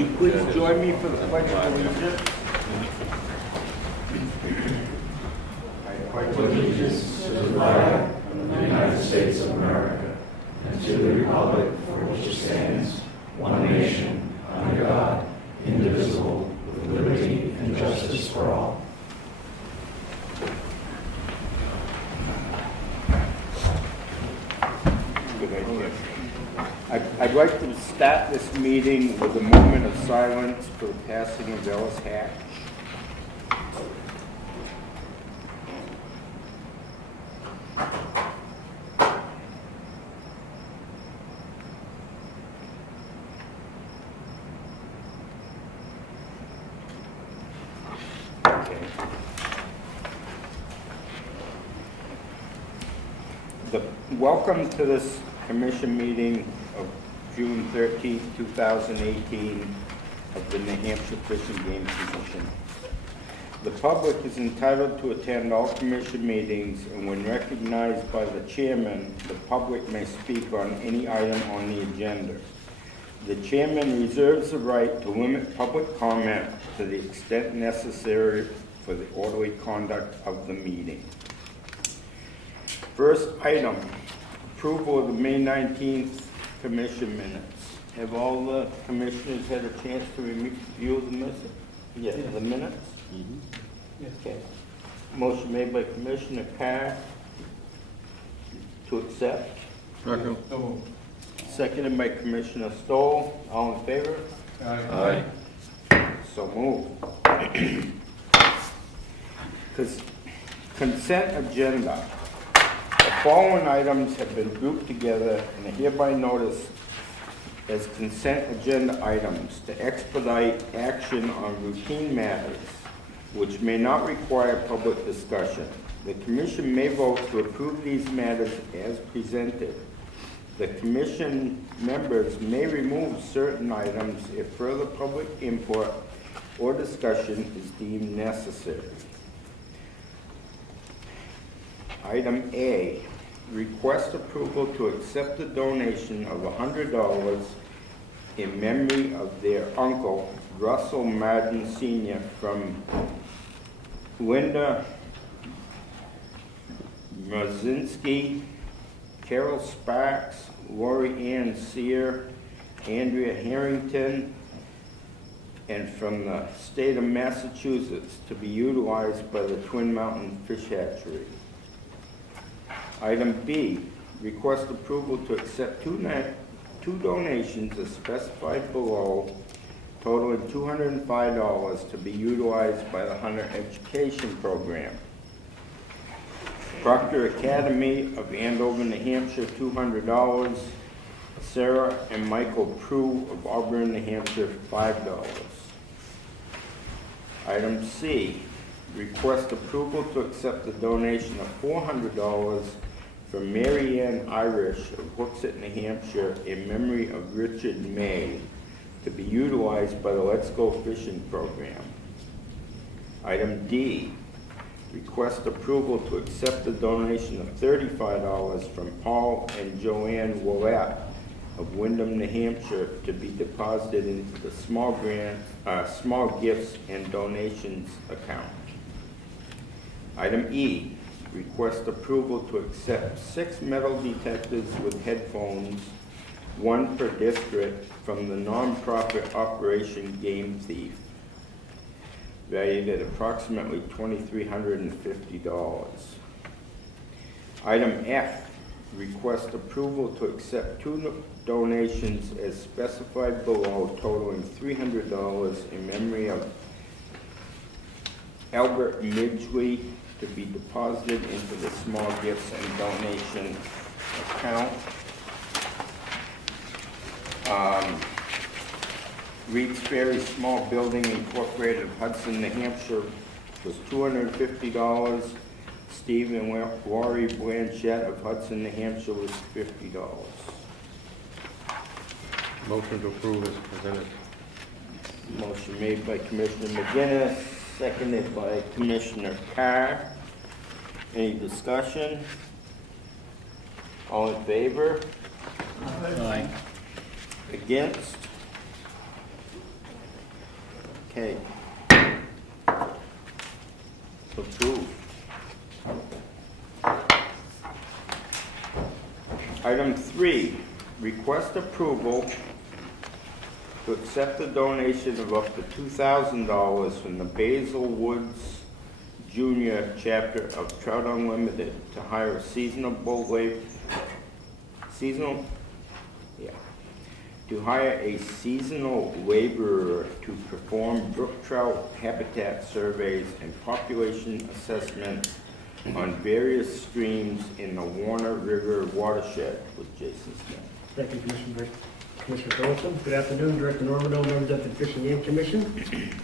you please join me for the pledge of allegiance? I pledge allegiance to the flag of the United States of America and to the republic for which it stands, one nation, under God, indivisible, with liberty and justice for all. Good idea. I'd like to start this meeting with a moment of silence for the passing of Ellis Hatch. Welcome to this commission meeting of June 13th, 2018 of the New Hampshire Fish and Game Commission. The public is entitled to attend all commission meetings, and when recognized by the chairman, the public may speak on any item on the agenda. The chairman reserves the right to limit public comment to the extent necessary for the orderly conduct of the meeting. First item, approval of the May 19th commission minutes. Have all the commissioners had a chance to review the minutes? Yes. The minutes? Mm-hmm. Yes. Okay. Motion made by Commissioner Carr to accept. Second. Seconded by Commissioner Stohl. All in favor? Aye. So moved. Consent agenda. The following items have been grouped together and are hereby noticed as consent agenda items to expedite action on routine matters which may not require public discussion. The Commission may vote to approve these matters as presented. The Commission members may remove certain items if further public input or discussion is deemed necessary. Item A, request approval to accept a donation of $100 in memory of their uncle, Russell Madden Sr. from Linda Mrzinski, Carol Sparks, Lori Ann Sear, Andrea Harrington, and from the state of Massachusetts to be utilized by the Twin Mountain Fish Hatchery. Item B, request approval to accept two donations as specified below, totaling $205 to be utilized by the Hunter Education Program. Proctor Academy of Andover, New Hampshire, $200. Sarah and Michael Prue of Auburn, New Hampshire, $5. Item C, request approval to accept the donation of $400 from Mary Ann Irish of Hooksett, New Hampshire, in memory of Richard May, to be utilized by the Let's Go Fishing Program. Item D, request approval to accept the donation of $35 from Paul and Joanne Willett of Windham, New Hampshire, to be deposited into the small gifts and donations account. Item E, request approval to accept 6 metal detectors with headphones, 1 per district, from the nonprofit Operation Game Thief, valued at approximately $2,350. Item F, request approval to accept 2 donations as specified below, totaling $300 in memory of Albert Midgley, to be deposited into the small gifts and donation account. Reed's Ferry Small Building Incorporated of Hudson, New Hampshire was $250. Steve and Laurie Blanchett of Hudson, New Hampshire was $50. Motion to approve is presented. Motion made by Commissioner McGinnis, seconded by Commissioner Carr. Any discussion? All in favor? Aye. Against? Okay. Approved. Item 3, request approval to accept the donation of up to $2,000 from the Basil Woods Junior chapter of Trout Unlimited to hire a seasonal laborer to perform brook trout habitat surveys and population assessment on various streams in the Warner River watershed with Jason Smith. Thank you, Commissioner Phillipson. Good afternoon, Director Normando, members of the Fish and Game Commission.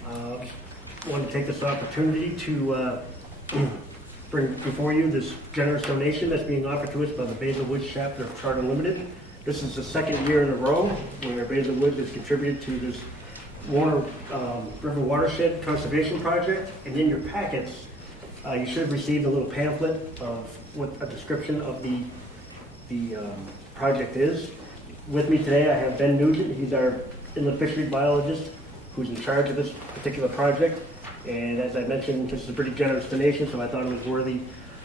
I want to take this opportunity to bring before you this generous donation that's being offered to us by the Basil Woods chapter of Trout Unlimited. This is the second year in a row where Basil Woods has contributed to this Warner River watershed conservation project. And in your packets, you should have received a little pamphlet of what a description of the project is. With me today, I have Ben Nugent. He's our inland fisheries biologist who's in charge of this particular project. And as I mentioned, this is a pretty generous donation, so I thought it was worthy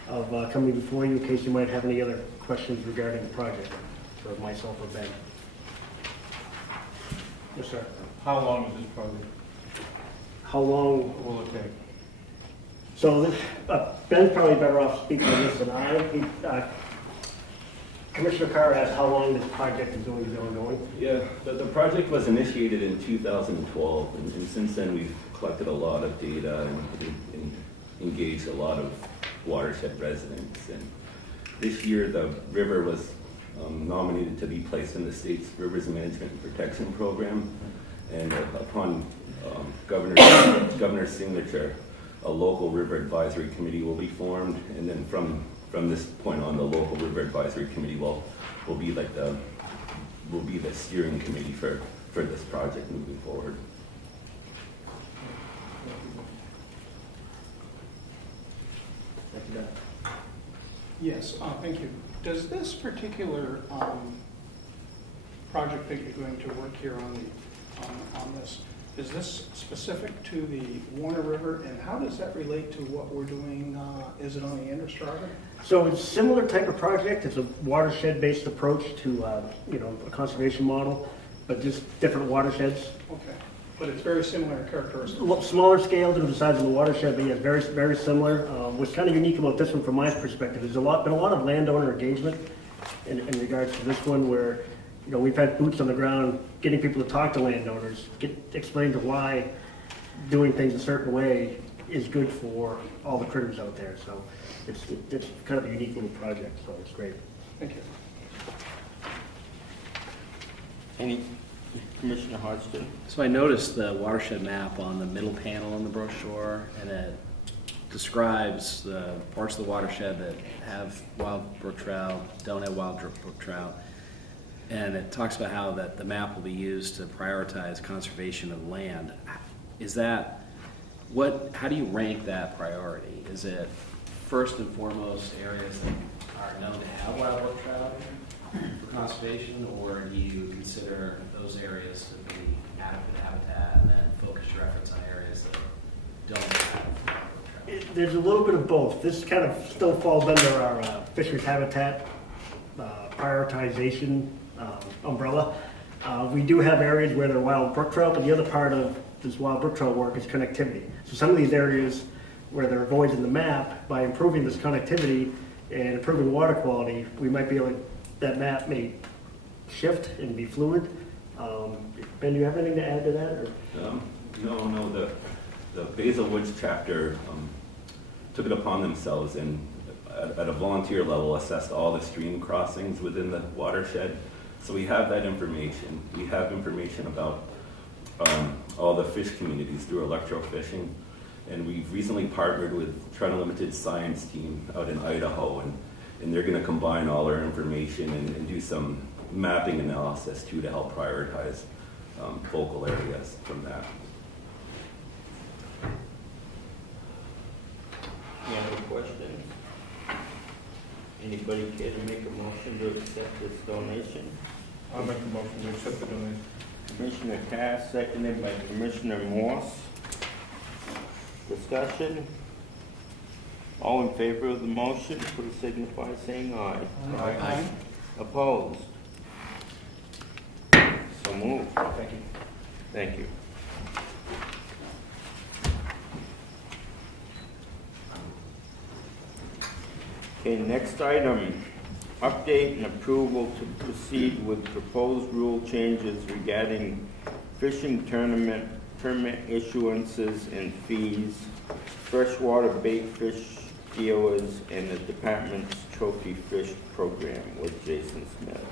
of coming before you in case you might have any other questions regarding the project for myself or Ben. Yes, sir. How long is this project? How long? What will it take? So this, Ben's probably better off speaking on this than I. Commissioner Carr asked how long this project is going to be ongoing. Yeah, the project was initiated in 2012, and since then we've collected a lot of data and engaged a lot of watershed residents. And this year the river was nominated to be placed in the state's Rivers Management and Protection Program, and upon Governor's signature, a local river advisory committee will be formed, and then from this point on, the local river advisory committee will be the steering committee for this project moving forward. Yes, thank you. Does this particular project that you're going to work here on this, is this specific to the Warner River, and how does that relate to what we're doing? Is it on the Strafford? So it's a similar type of project. It's a watershed-based approach to a conservation model, but just different watersheds. Okay, but it's very similar in characteristics. Smaller scale than the size of the watershed, but yeah, very, very similar. What's kind of unique about this one from my perspective is been a lot of landowner engagement in regards to this one, where we've had boots on the ground getting people to talk to landowners, explain to why doing things a certain way is good for all the critters out there. So it's kind of a unique little project, so it's great. Thank you. Any, Commissioner Hodgdon? So I noticed the watershed map on the middle panel in the brochure, and it describes the parts of the watershed that have wild brook trout, don't have wild brook trout. And it talks about how that the map will be used to prioritize conservation of land. Is that, how do you rank that priority? Is it first and foremost areas that are known to have wild brook trout for conservation, or do you consider those areas to be adequate habitat and then focus your efforts on areas that don't have wild brook trout? There's a little bit of both. This kind of still falls under our fisheries habitat prioritization umbrella. We do have areas where there are wild brook trout, but the other part of this wild brook trout work is connectivity. So some of these areas where there are voids in the map, by improving this connectivity and improving water quality, we might be able to, that map may shift and be fluid. Ben, do you have anything to add to that? Or? No, the Basil Woods chapter took it upon themselves and at a volunteer level assessed all the stream crossings within the watershed. So we have that information. We have information about all the fish communities through electrofishing. And we've recently partnered with Trout Unlimited science team out in Idaho, and they're going to combine all our information and do some mapping analysis too to help prioritize focal areas from that. Any other questions? Anybody care to make a motion to accept this donation? I'll make the motion to accept the donation. Commissioner Carr, seconded by Commissioner Morse. Discussion? All in favor of the motion, please signify by saying aye. Aye. Opposed? So moved. Thank you. Thank you. Okay, next item, update and approval to proceed with proposed rule changes regarding fishing tournament permit issuances and fees, freshwater bait fish dealers, and the department's trophy fish program with Jason Smith.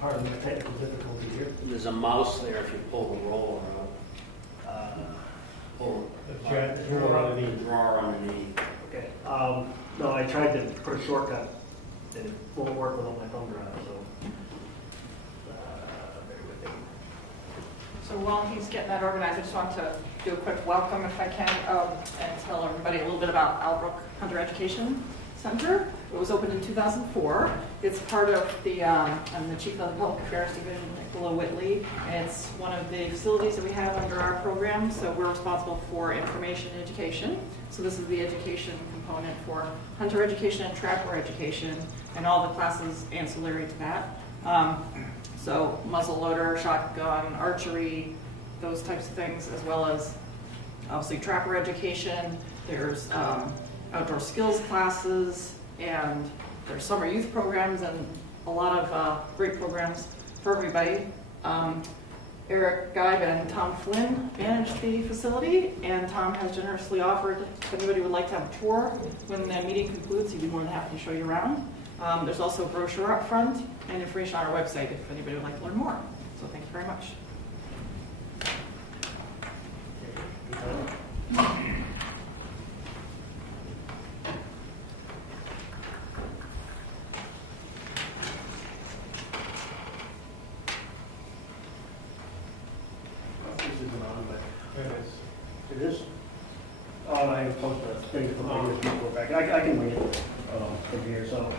Pardon the technical difficulty here. There's a mouse there if you pull the roller out. Pull The drawer underneath. the drawer underneath. Okay. No, I tried to put a shortcut, and it won't work without my thumb drive, so. Bear with me. So while he's getting that organized, I just want to do a quick welcome, if I can, and tell everybody a little bit about Albrook Hunter Education Center. It was opened in 2004. It's part of the, I'm the chief of the Public Affairs Division below Whitley. It's one of the facilities that we have under our program, so we're responsible for information and education. So this is the education component for hunter education and trapper education, and all the classes ancillary to that. So muzzle loader, shotgun, archery, those types of things, as well as obviously trapper education. There's outdoor skills classes, and there's summer youth programs, and a lot of great programs for everybody. Eric Geib and Tom Flynn manage the facility, and Tom has generously offered, if anybody would like to have a tour, when the meeting concludes, he'd be more than happy to show you around. There's also a brochure up front and information on our website if anybody would like to learn more. So thank you very much. This isn't on, but it is. Oh, I posted a thing from previous people back. I can read it from here. So,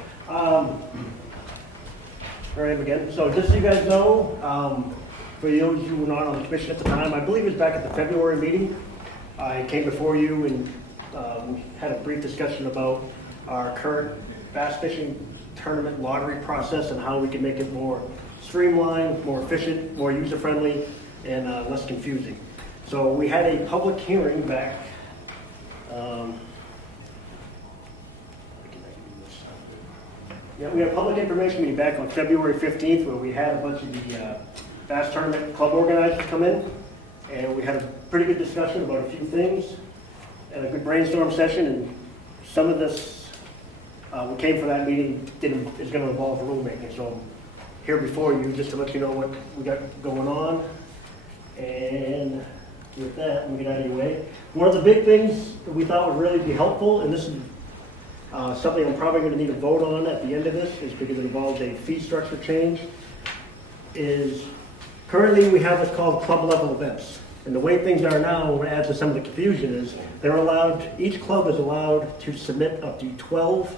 here I am again. So, just so you guys know, for those who were not on the commission at the time, I believe it was back at the February meeting. I came before you and we had a brief discussion about our current bass fishing tournament lottery process and how we can make it more streamlined, more efficient, more user-friendly, and less confusing. So we had a public hearing back. We had a public information meeting back on February 15th where we had a bunch of the bass tournament club organizers come in, and we had a pretty good discussion about a few things and a good brainstorm session. And some of this, what came from that meeting is going to involve rulemaking. So I'm here before you just to let you know what we got going on. And with that, we get out of your way. One of the big things that we thought would really be helpful, and this is something I'm probably going to need a vote on at the end of this, is because it involves a fee structure change, is currently we have what's called club level events. And the way things are now, what adds to some of the confusion is they're allowed, each club is allowed to submit up to 12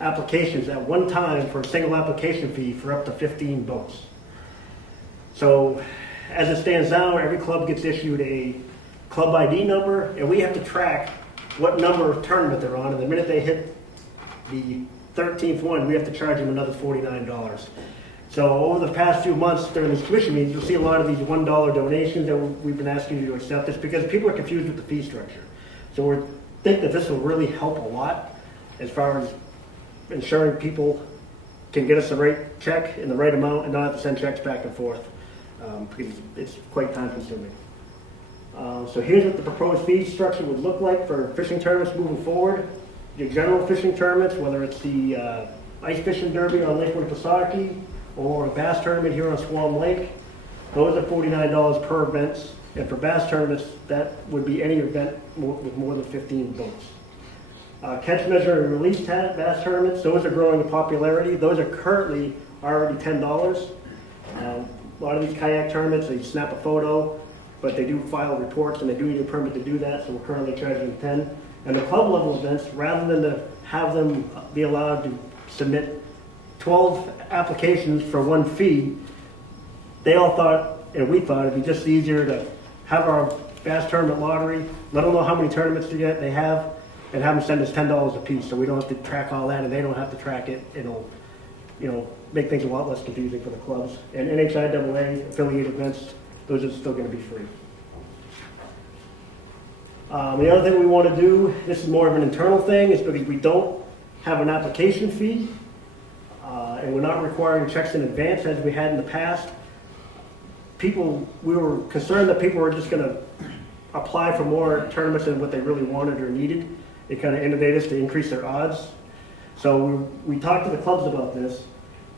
applications at one time for a single application fee for up to 15 boats. So as it stands now, every club gets issued a club ID number, and we have to track what number of tournament they're on, and the minute they hit the 13th one, we have to charge them another $49. So over the past few months during these commission meetings, you'll see a lot of these $1 donations that we've been asking you to accept. This because people are confused with the fee structure. So we think that this will really help a lot as far as ensuring people can get us the right check in the right amount and not have to send checks back and forth, because it's quite time consuming. So here's what the proposed fee structure would look like for fishing tournaments moving forward. Your general fishing tournaments, whether it's the ice fishing derby on Lake Winnipesaukee or a bass tournament here on Swan Lake, those are $49 per event. And for bass tournaments, that would be any event with more than 15 boats. Catch, measure, and release bass tournaments, those are growing in popularity. Those are currently already $10. A lot of these kayak tournaments, they snap a photo, but they do file reports and they do need a permit to do that, so we're currently charging $10. And the club level events, rather than to have them be allowed to submit 12 applications for one fee, they all thought, and we thought, it'd be just easier to have our bass tournament lottery, let them know how many tournaments they have, and have them send us $10 a piece, so we don't have to track all that, and they don't have to track it. It'll, make things a lot less confusing for the clubs. And NHIAA affiliated events, those are still gonna be free. The other thing we want to do, this is more of an internal thing, is because we don't have an application fee, and we're not requiring checks in advance as we had in the past. We were concerned that people were just going to apply for more tournaments than what they really wanted or needed. It kind of inundated us to increase their odds. So we talked to the clubs about this,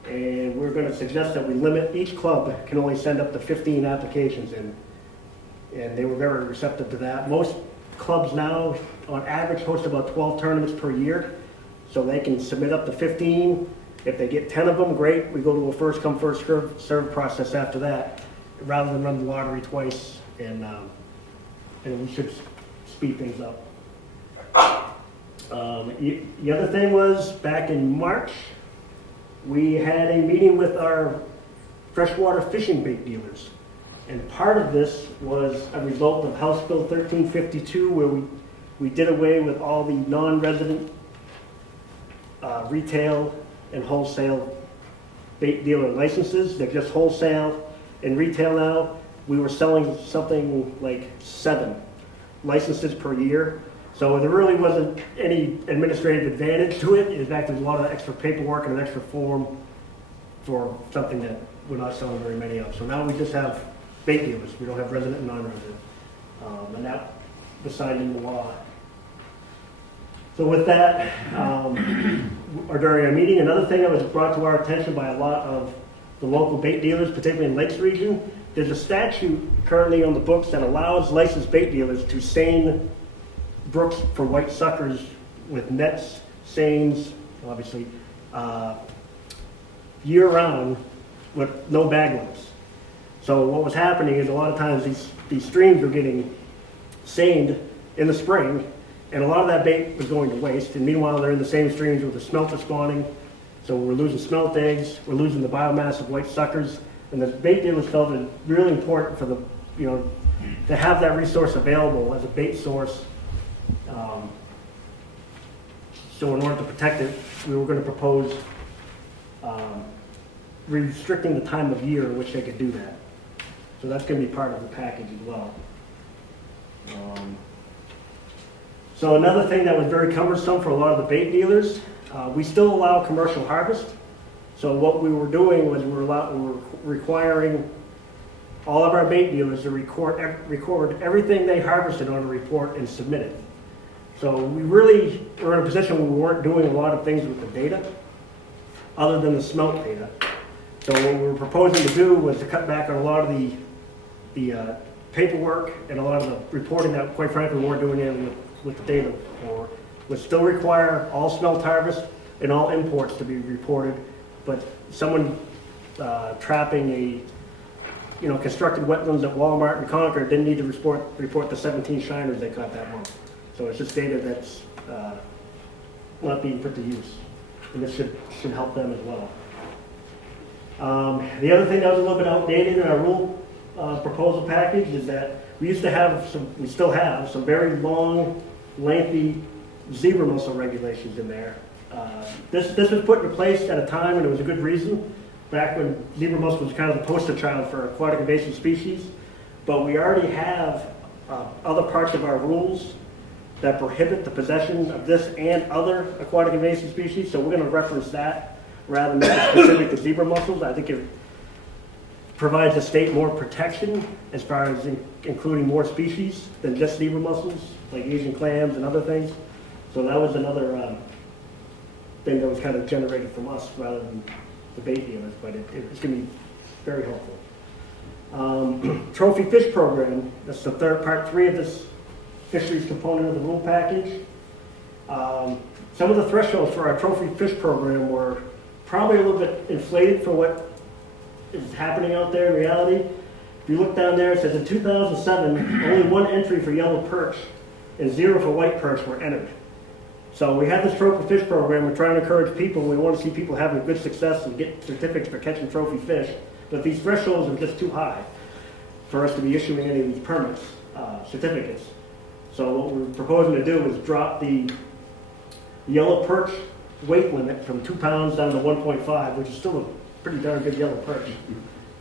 and we're going to suggest that we limit, each club can only send up to 15 applications, and they were very receptive to that. Most clubs now, on average, host about 12 tournaments per year, so they can submit up to 15. If they get 10 of them, great. We go to a first come, first serve process after that, rather than run the lottery twice, and we should speed things up. The other thing was, back in March, we had a meeting with our freshwater fishing bait dealers. And part of this was a result of House Bill 1352, where we did away with all the non-resident retail and wholesale bait dealer licenses. They're just wholesale and retail now. We were selling something like 7 licenses per year. So there really wasn't any administrative advantage to it. In fact, there's a lot of extra paperwork and an extra form for something that we're not selling very many of. So now we just have bait dealers. We don't have resident and non-resident. And that was signed into law. So with that, or during our meeting, another thing that was brought to our attention by a lot of the local bait dealers, particularly in Lakes region, there's a statute currently on the books that allows licensed bait dealers to seine brooks for white suckers with nets, seines, obviously, year-round with no bag limits. So what was happening is a lot of times these streams were getting seined in the spring, and a lot of that bait was going to waste. And meanwhile, they're in the same streams with the smelt are spawning. So we're losing smelt eggs, we're losing the biomass of white suckers, and the bait dealers felt it really important for to have that resource available as a bait source. So in order to protect it, we were going to propose restricting the time of year in which they could do that. So that's going to be part of the package as well. So another thing that was very cumbersome for a lot of the bait dealers, we still allow commercial harvest. So what we were doing was we were requiring all of our bait dealers to record everything they harvested on a report and submit it. So we really were in a position where we weren't doing a lot of things with the data, other than the smelt data. So what we were proposing to do was to cut back on a lot of the paperwork and a lot of the reporting that, quite frankly, we weren't doing it with the data for. Would still require all smelt harvest and all imports to be reported, but someone trapping constructed wetlands at Walmart and Concord didn't need to report the 17 shiners they caught that month. So it's just data that's not being put to use, and this should help them as well. The other thing that was a little bit outdated in our rule proposal package is that we still have some very long, lengthy zebra mussel regulations in there. This was put in place at a time, and it was a good reason, back when zebra mussel was kind of the poster child for aquatic invasive species. But we already have other parts of our rules that prohibit the possession of this and other aquatic invasive species, so we're going to reference that rather than make it specific to zebra mussels. I think it provides the state more protection as far as including more species than just zebra mussels, like Asian clams and other things. So that was another thing that was kind of generated from us rather than the bait dealers, but it's going to be very helpful. Trophy fish program, that's the part 3 of this fisheries component of the rule package. Some of the thresholds for our trophy fish program were probably a little bit inflated for what is happening out there in reality. If you look down there, it says in 2007, only 1 entry for yellow perch and 0 for white perch were entered. So we have this trophy fish program. We're trying to encourage people. We want to see people having good success and get certificates for catching trophy fish. But these thresholds are just too high for us to be issuing any of these permits. certificates. So what we're proposing to do is drop the yellow perch weight limit from 2 pounds down to 1.5, which is still a pretty darn good yellow perch.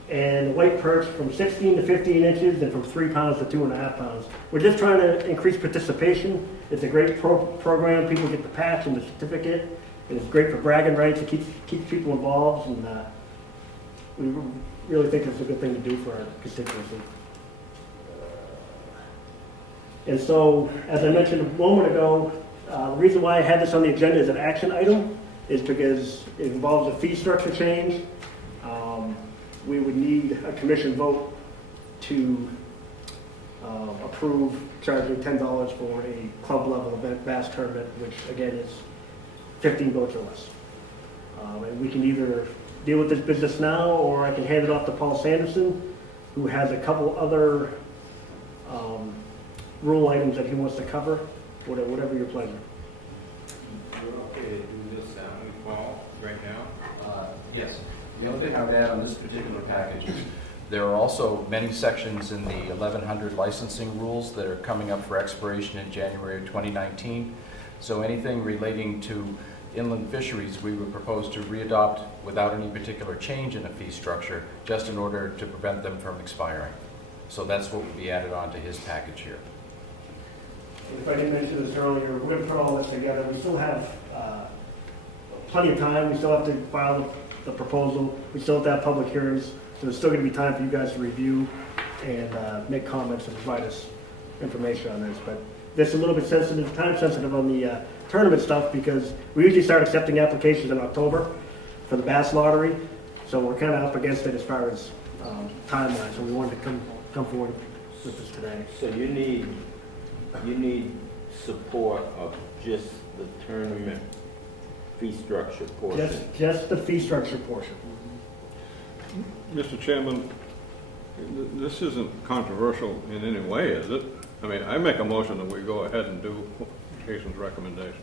And the white perch from 16 to 15 inches and from 3 pounds to 2.5 pounds. We're just trying to increase participation. It's a great program. People get the patch and the certificate. And it's great for bragging rights. It keeps people involved. And we really think it's a good thing to do for our constituency. And so, as I mentioned a moment ago, the reason why I had this on the agenda as an action item is because it involves a fee structure change. We would need a commission vote to approve charging $10 for a club level event bass tournament, which again is 15 boats or less. And we can either deal with this business now, or I can hand it off to Paul Sanderson, who has a couple other rule items that he wants to cover, whatever your pleasure. We're okay to do this, Paul, right now? Yes. The only thing I would add on this particular package is there are also many sections in the 1100 licensing rules that are coming up for expiration in January of 2019. So anything relating to inland fisheries, we would propose to readopt without any particular change in the fee structure, just in order to prevent them from expiring. So that's what would be added on to his package here. If I didn't mention this earlier, we're going to put all this together. We still have plenty of time. We still have to file the proposal. We still have to have public hearings. So there's still going to be time for you guys to review and make comments and provide us information on this. But this is a little bit sensitive, time sensitive on the tournament stuff, because we usually start accepting applications in October for the bass lottery. So we're kind of up against it as far as timeline. So we wanted to come forward with this today. So you need support of just the tournament fee structure portion. Just the fee structure portion. Mr. Chairman, this isn't controversial in any way, is it? I mean, I make a motion that we go ahead and do Hazen's recommendation.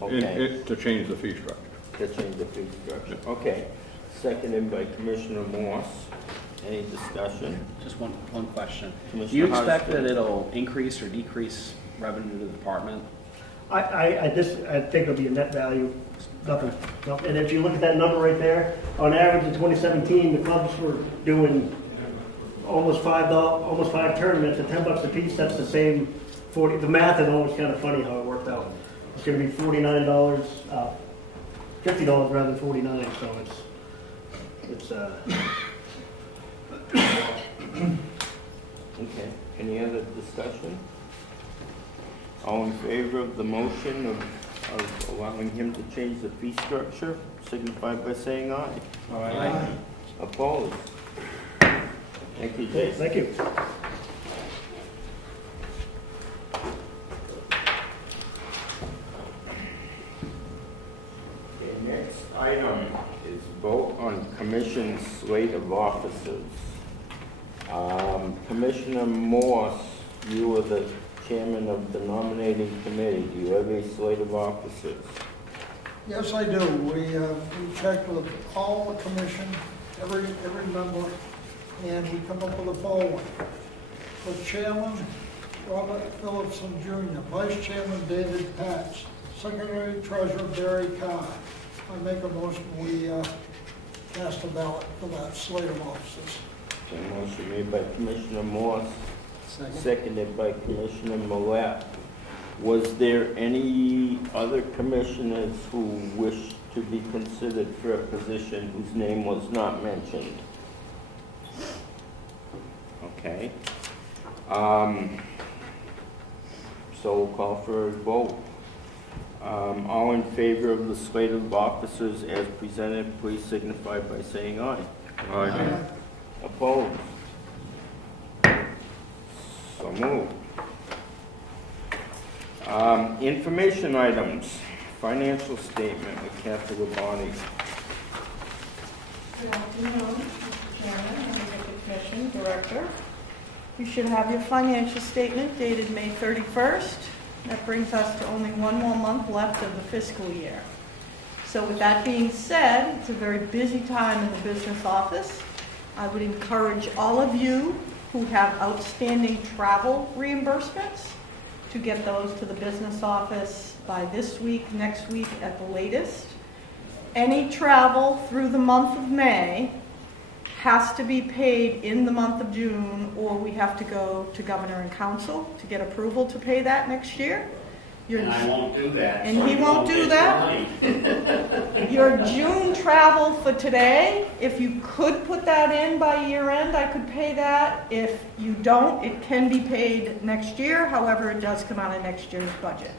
Okay. To change the fee structure. To change the fee structure. Okay. Seconded by Commissioner Morse. Any discussion? Just one question. Do Commissioner you expect Hodgdon. that it'll increase or decrease revenue to the department? I think it'll be a net value, nothing. And if you look at that number right there, on average in 2017, the clubs were doing almost $5 tournaments at $10 a piece. That's the same 40. The math is always kind of funny how it worked out. It's going to be $49, $50 rather than $49. So it's Okay. Any other discussion? All in favor of the motion of allowing him to change the fee structure, signify by saying aye. Aye. Opposed? Thank you, Jason. Thank you. Okay, next item is vote on commission slate of officers. Commissioner Morse, you are the chairman of the nominating committee. Do you have a slate of officers? Yes, I do. We checked with all the commission, every member, and we come up with the following. For chairman, Robert Phillipson Jr., vice chairman, David Patch, secretary treasurer, Barry Carr. I make a motion, we cast a ballot for that slate of officers. A motion made by Commissioner Morse, seconded by Commissioner Millette. Was there any other commissioners who wished to be considered for a position whose name was not mentioned? Okay. So we'll call for a vote. All in favor of the slate of officers as presented, please signify by saying aye. Aye. Opposed? So moved. Information items, financial statement with Kathy Labonte. Good afternoon, Mr. Chairman, members of the Commission, Director. You should have your financial statement dated May 31st. That brings us to only one more month left of the fiscal year. So with that being said, it's a very busy time in the business office. I would encourage all of you who have outstanding travel reimbursements to get those to the business office by this week, next week at the latest. Any travel through the month of May has to be paid in the month of June, or we have to go to Governor and Council to get approval to pay that next year. And I won't do that. And so he you won't do get that? your money. Your June travel for today, if you could put that in by year end, I could pay that. If you don't, it can be paid next year. However, it does come out of next year's budget.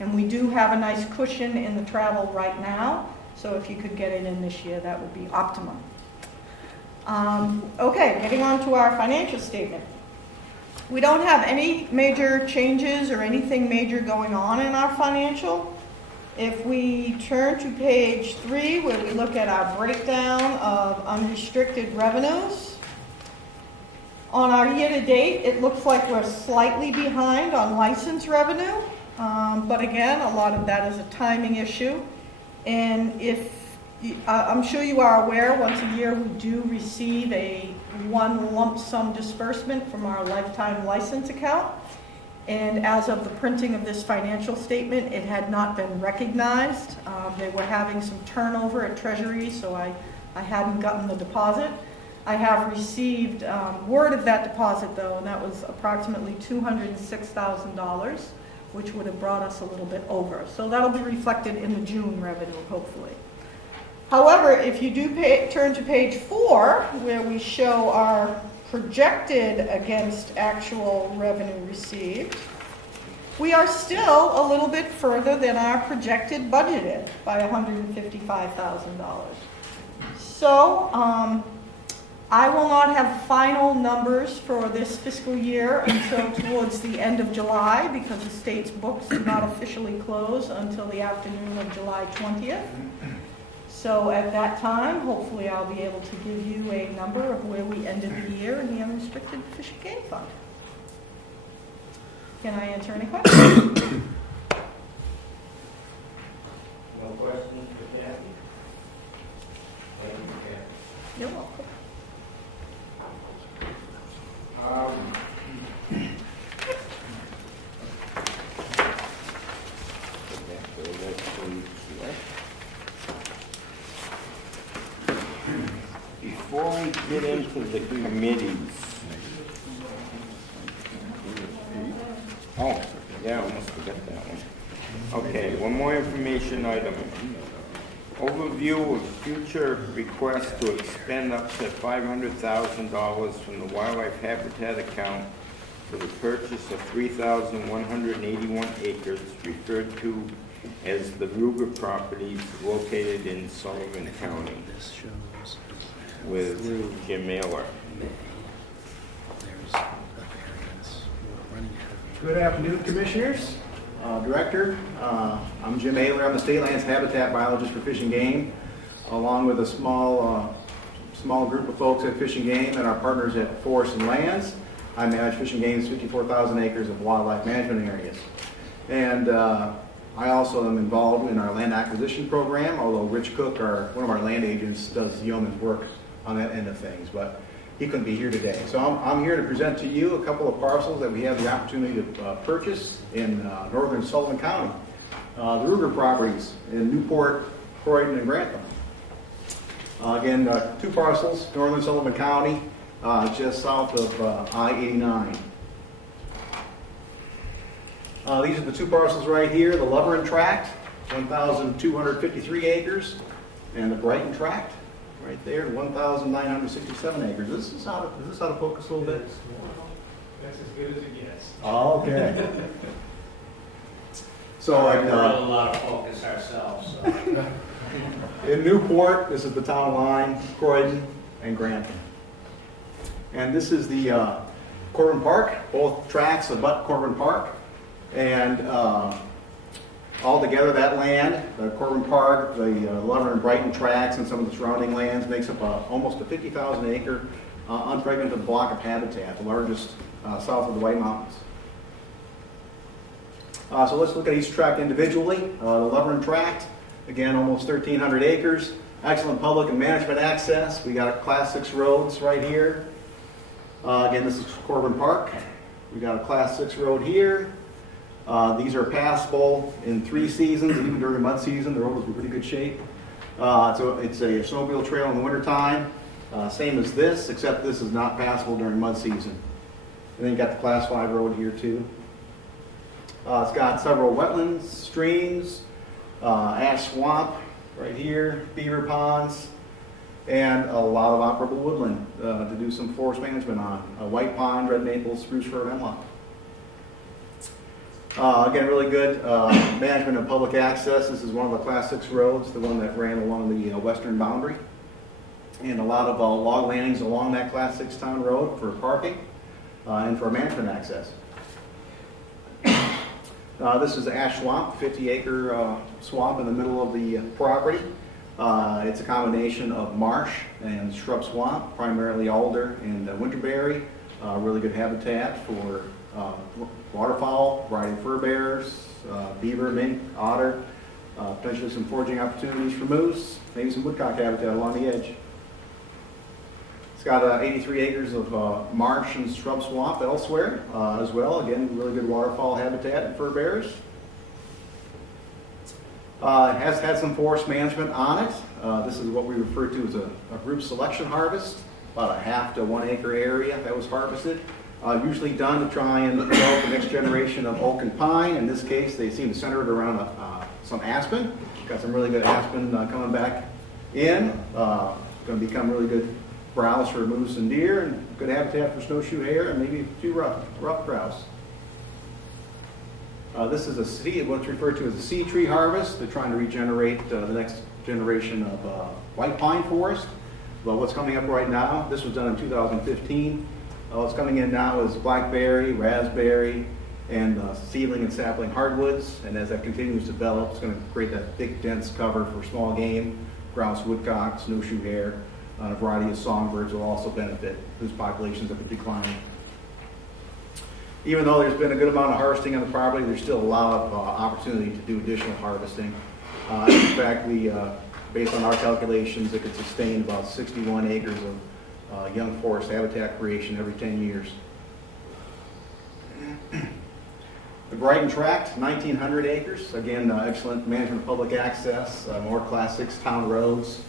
And we do have a nice cushion in the travel right now, so if you could get it in this year, that would be optimum. Okay, getting on to our financial statement. We don't have any major changes or anything major going on in our financial. If we turn to page 3, where we look at our breakdown of unrestricted revenues, on our year-to-date, it looks like we're slightly behind on license revenue, but again, a lot of that is a timing issue. And I'm sure you are aware, once a year we do receive one lump sum disbursement from our lifetime license account. And as of the printing of this financial statement, it had not been recognized. They were having some turnover at Treasury, so I hadn't gotten the deposit. I have received word of that deposit, though, and that was approximately $206,000, which would have brought us a little bit over. So that'll be reflected in the June revenue, hopefully. However, if you do turn to page 4, where we show our projected against actual revenue received, we are still a little bit further than our projected budgeted by $155,000. So I will not have final numbers for this fiscal year until towards the end of July, because the state's books do not officially close until the afternoon of July 20th. So at that time, hopefully I'll be able to give you a number of where we ended the year in the unrestricted fish and game fund. Can I answer any questions? No questions for Kathy? Thank you, Kathy. You're welcome. Go back to the next page here. Before we get into the committees. Oh, yeah, I almost forgot that one. Okay, one more information item. Overview of future requests to expend up to $500,000 from the Wildlife Habitat account for the purchase of 3,181 acres referred to as the Ruger properties located in Sullivan County with Jim Mailer. Good afternoon, Commissioners, Director. I'm Jim Ayler. I'm the State Lands Habitat Biologist for Fish and Game, along with a small group of folks at Fish and Game and our partners at Forest and Lands. I manage Fish and Game's 54,000 acres of wildlife management areas. And I also am involved in our land acquisition program, although Rich Cook, one of our land agents, does yeoman's work on that end of things. But he couldn't be here today. So I'm here to present to you a couple of parcels that we have the opportunity to purchase in northern Sullivan County. The Ruger properties in Newport, Croydon, and Grafton. Again, 2 parcels, northern Sullivan County, just south of I-89. These are the 2 parcels right here, the Loverin Tract, 1,253 acres, and the Brighton Tract, right there, 1,967 acres. Is this out of focus a little bit? That's as good as it gets. Oh, okay. So We're a lot of focus ourselves. So. in Newport, this is the town line, Croydon, and Grafton. And this is the Corbin Park. Both tracts abut Corbin Park. And altogether, that land, the Corbin Park, the Lover and Brighton tracts, and some of the surrounding lands makes up almost a 50,000 acre unfragmented block of habitat, the largest south of the White Mountains. So let's look at each tract individually. The Loverin Tract, again, almost 1,300 acres. Excellent public and management access. We got Class 6 roads right here. Again, this is Corbin Park. We got a Class 6 road here. These are passable in 3 seasons, even during mud season. The road was in pretty good shape. So it's a snowmobile trail in the wintertime. Same as this, except this is not passable during mud season. And then you got the Class 5 road here too. It's got several wetlands, streams, ash swamp right here, beaver ponds, and a lot of operable woodland to do some forest management on. White pine, red maple, spruce fir, hemlock. Again, really good management of public access. This is one of the Class 6 roads, the one that ran along the western boundary. And a lot of log landings along that Class 6 town road for parking and for management access. This is ash swamp, 50-acre swamp in the middle of the property. It's a combination of marsh and shrub swamp, primarily alder and winterberry. Really good habitat for waterfowl, variety of fur bears, beaver, mink, otter, potentially some foraging opportunities for moose, maybe some woodcock habitat along the edge. It's got 83 acres of marsh and shrub swamp elsewhere as well. Again, really good waterfowl habitat and fur bears. It has had some forest management on it. This is what we refer to as a group selection harvest, about a half to 1 acre area that was harvested. Usually done to try and develop the next generation of oak and pine. In this case, they seem to center it around some aspen. Got some really good aspen coming back in. Going to become really good browse for moose and deer, and good habitat for snowshoe hare, and maybe a few rough grouse. This is what's referred to as a seed tree harvest. They're trying to regenerate the next generation of white pine forest. Well, what's coming up right now, this was done in 2015. What's coming in now is blackberry, raspberry, and seedling and sapling hardwoods. And as that continues to develop, it's going to create that thick, dense cover for small game, grouse, woodcock, snowshoe hare. A variety of songbirds will also benefit, whose populations have been declining. Even though there's been a good amount of harvesting on the property, there's still a lot of opportunity to do additional harvesting. In fact, we, based on our calculations, it could sustain about 61 acres of young forest habitat creation every 10 years. The Brighton Tract, 1,900 acres. Again, excellent management of public access, more Class 6 town roads.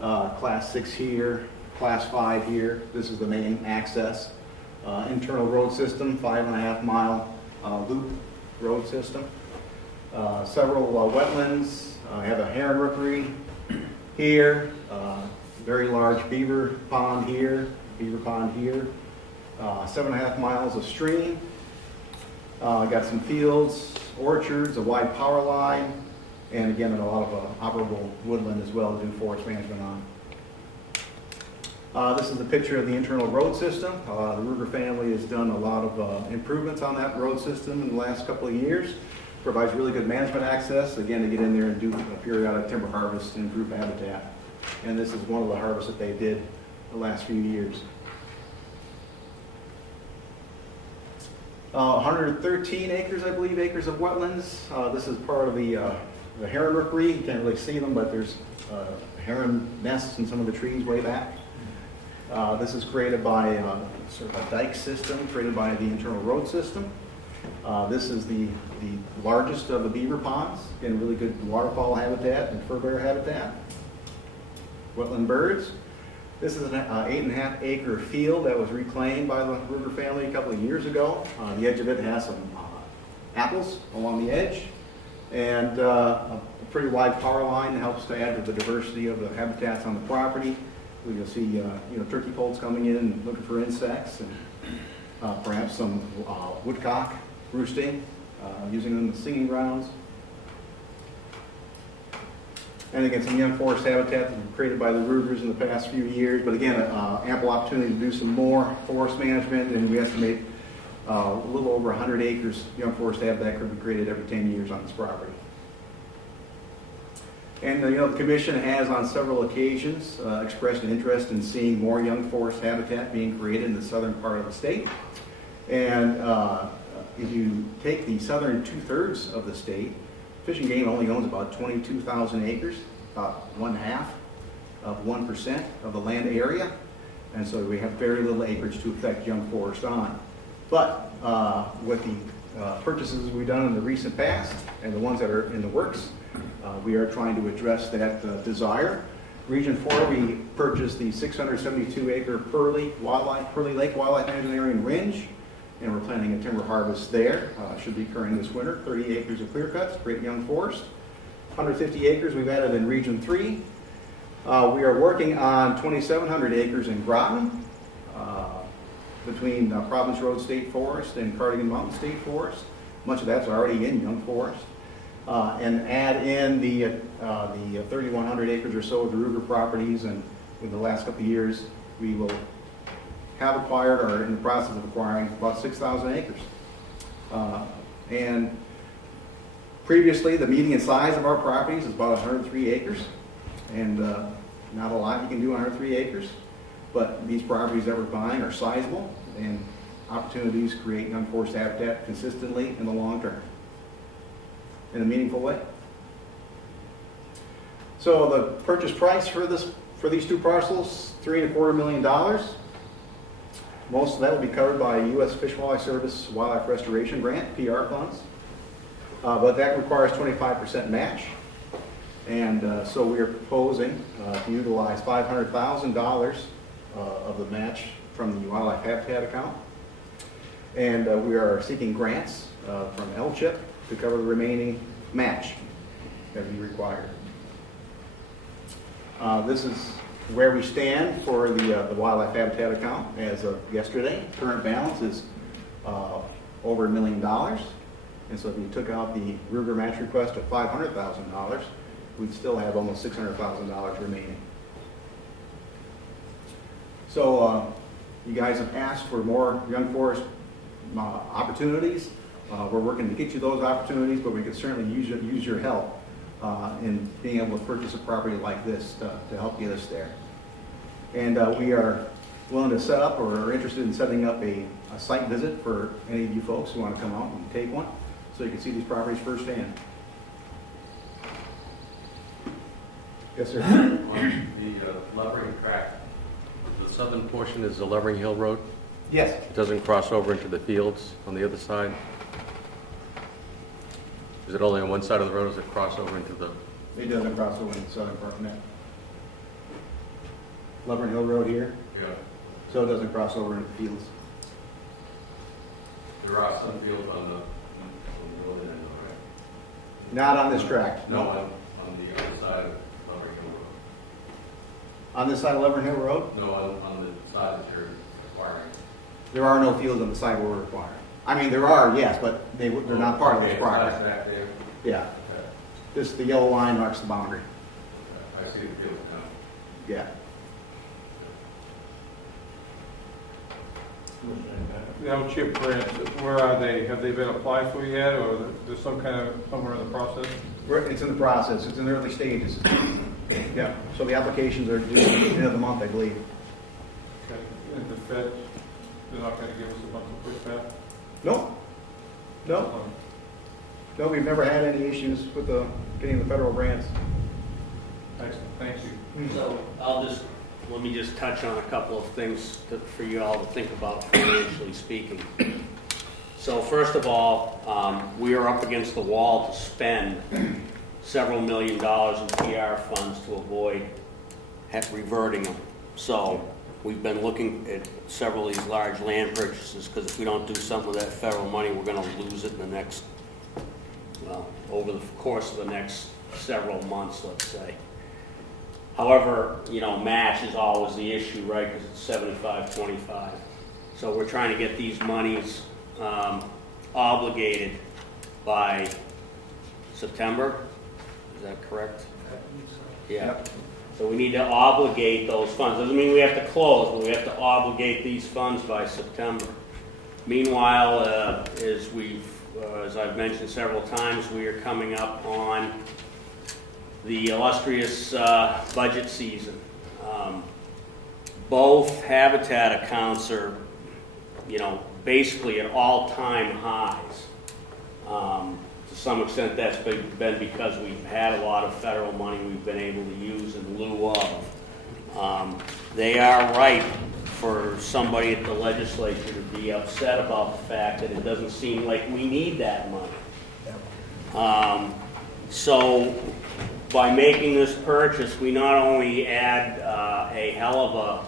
Class 6 here, Class 5 here. This is the main access. Internal road system, 5.5 mile loop road system. Several wetlands. Have a heron rookery here. Very large beaver pond here. 7.5 miles of stream. Got some fields, orchards, a wide power line, and again, a lot of operable woodland as well to do forest management on. This is a picture of the internal road system. The Ruger family has done a lot of improvements on that road system in the last couple of years. Provides really good management access, again, to get in there and do periodic timber harvest and improve habitat. And this is one of the harvests that they did the last few years. 113 acres, I believe, acres of wetlands. This is part of the heron rookery. You can't really see them, but there's heron nests in some of the trees way back. This is created by sort of a dike system, created by the internal road system. This is the largest of the beaver ponds. Again, really good waterfowl habitat and fur bear habitat. Wetland birds. This is an 8.5 acre field that was reclaimed by the Ruger family a couple of years ago. The edge of it has some apples along the edge, and a pretty wide power line that helps to add to the diversity of the habitats on the property. You'll see turkey poults coming in and looking for insects, and perhaps some woodcock roosting, using them as singing grounds. And again, some young forest habitat that was created by the Rugers in the past few years. But again, ample opportunity to do some more forest management, and we estimate a little over 100 acres young forest habitat could be created every 10 years on this property. And the commission has on several occasions expressed an interest in seeing more young forest habitat being created in the southern part of the state. And if you take the southern 2/3 of the state, Fish and Game only owns about 22,000 acres, about 1/2 of 1% of the land area. And so we have very little acreage to affect young forest on. But with the purchases we've done in the recent past and the ones that are in the works, we are trying to address that desire. Region 4, we purchased the 672-acre Pearly Lake Wildlife Management Area in Ringe, and we're planning a timber harvest there. Should be occurring this winter. 30 acres of clear cuts, great young forest. 150 acres we've added in Region 3. We are working on 2,700 acres in Grafton, between Province Road State Forest and Cardigan Mountain State Forest. Much of that's already in young forest. And add in the 3,100 acres or so of the Ruger properties, and in the last couple of years, we will have acquired or are in the process of acquiring about 6,000 acres. And previously, the median size of our properties is about 103 acres, and not a lot you can do on 103 acres, but these properties that we're buying are sizable, and opportunities to create young forest habitat consistently in the long term, in a meaningful way. So the purchase price for these two parcels, $3.25 million. Most of that will be covered by U.S. Fish and Wildlife Service Wildlife Restoration Grant, PR funds. But that requires 25% match. And so we are proposing to utilize $500,000 of the match from the Wildlife Habitat account. And we are seeking grants from LCHIP to cover the remaining match that we require. This is where we stand for the Wildlife Habitat account as of yesterday. Current balance is over $1 million. And so if you took out the Ruger match request of $500,000, we'd still have almost $600,000 remaining. So you guys have asked for more young forest opportunities. We're working to get you those opportunities, but we could certainly use your help in being able to purchase a property like this to help get us there. And we are willing to set up, or are interested in setting up a site visit for any of you folks who want to come out and take one, so you can see these properties firsthand. Yes, sir. On the Levering tract, the southern portion is the Levering Hill Road? Yes. It doesn't cross over into the fields on the other side? Is it only on one side of the road, or does it cross over into the... It doesn't cross over in the southern part, no. Levering Hill Road here, Yeah. so it doesn't cross over into the fields. There are some fields on the northern end, right? Not on this tract. No, on the other side of Levering Hill Road. On this side of Levering Hill Road, No, on the side that you're acquiring. there are no fields on the side we're requiring. I mean, there are, yes, but they're not part of this Okay, property. that's back there. Yeah. Okay. The yellow line marks the boundary. I see the fields now. Yeah. The LCHIP grants, where are they? Have they been applied for yet, or there's some kind of, somewhere in the process? It's in the process. It's in the early stages. Yeah. So the applications are due at the end of the month, I believe. Okay. And the feds, they're not going to give us a bunch of pushback? No. No. No, we've never had any issues with getting the federal grants. Excellent, thank you. So let me just touch on a couple of things for you all to think about financially speaking. So first of all, we are up against the wall to spend several $1 million in PR funds to avoid reverting them. So we've been looking at several of these large land purchases, because if we don't do something with that federal money, we're going to lose it in the next, over the course of the next several months, let's say. However, match is always the issue, right, because it's 75-25. So we're trying to get these monies obligated by September. Is that correct? Yeah. So we need to obligate those funds. Doesn't mean we have to close, but we have to obligate these funds by September. Meanwhile, as I've mentioned several times, we are coming up on the illustrious budget season. Both habitat accounts are, basically at all-time highs. To some extent, that's been because we've had a lot of federal money we've been able to use in lieu of. They are ripe for somebody at the legislature to be upset about the fact that it doesn't seem like we need that money. So by making this purchase, we not only add a hell of a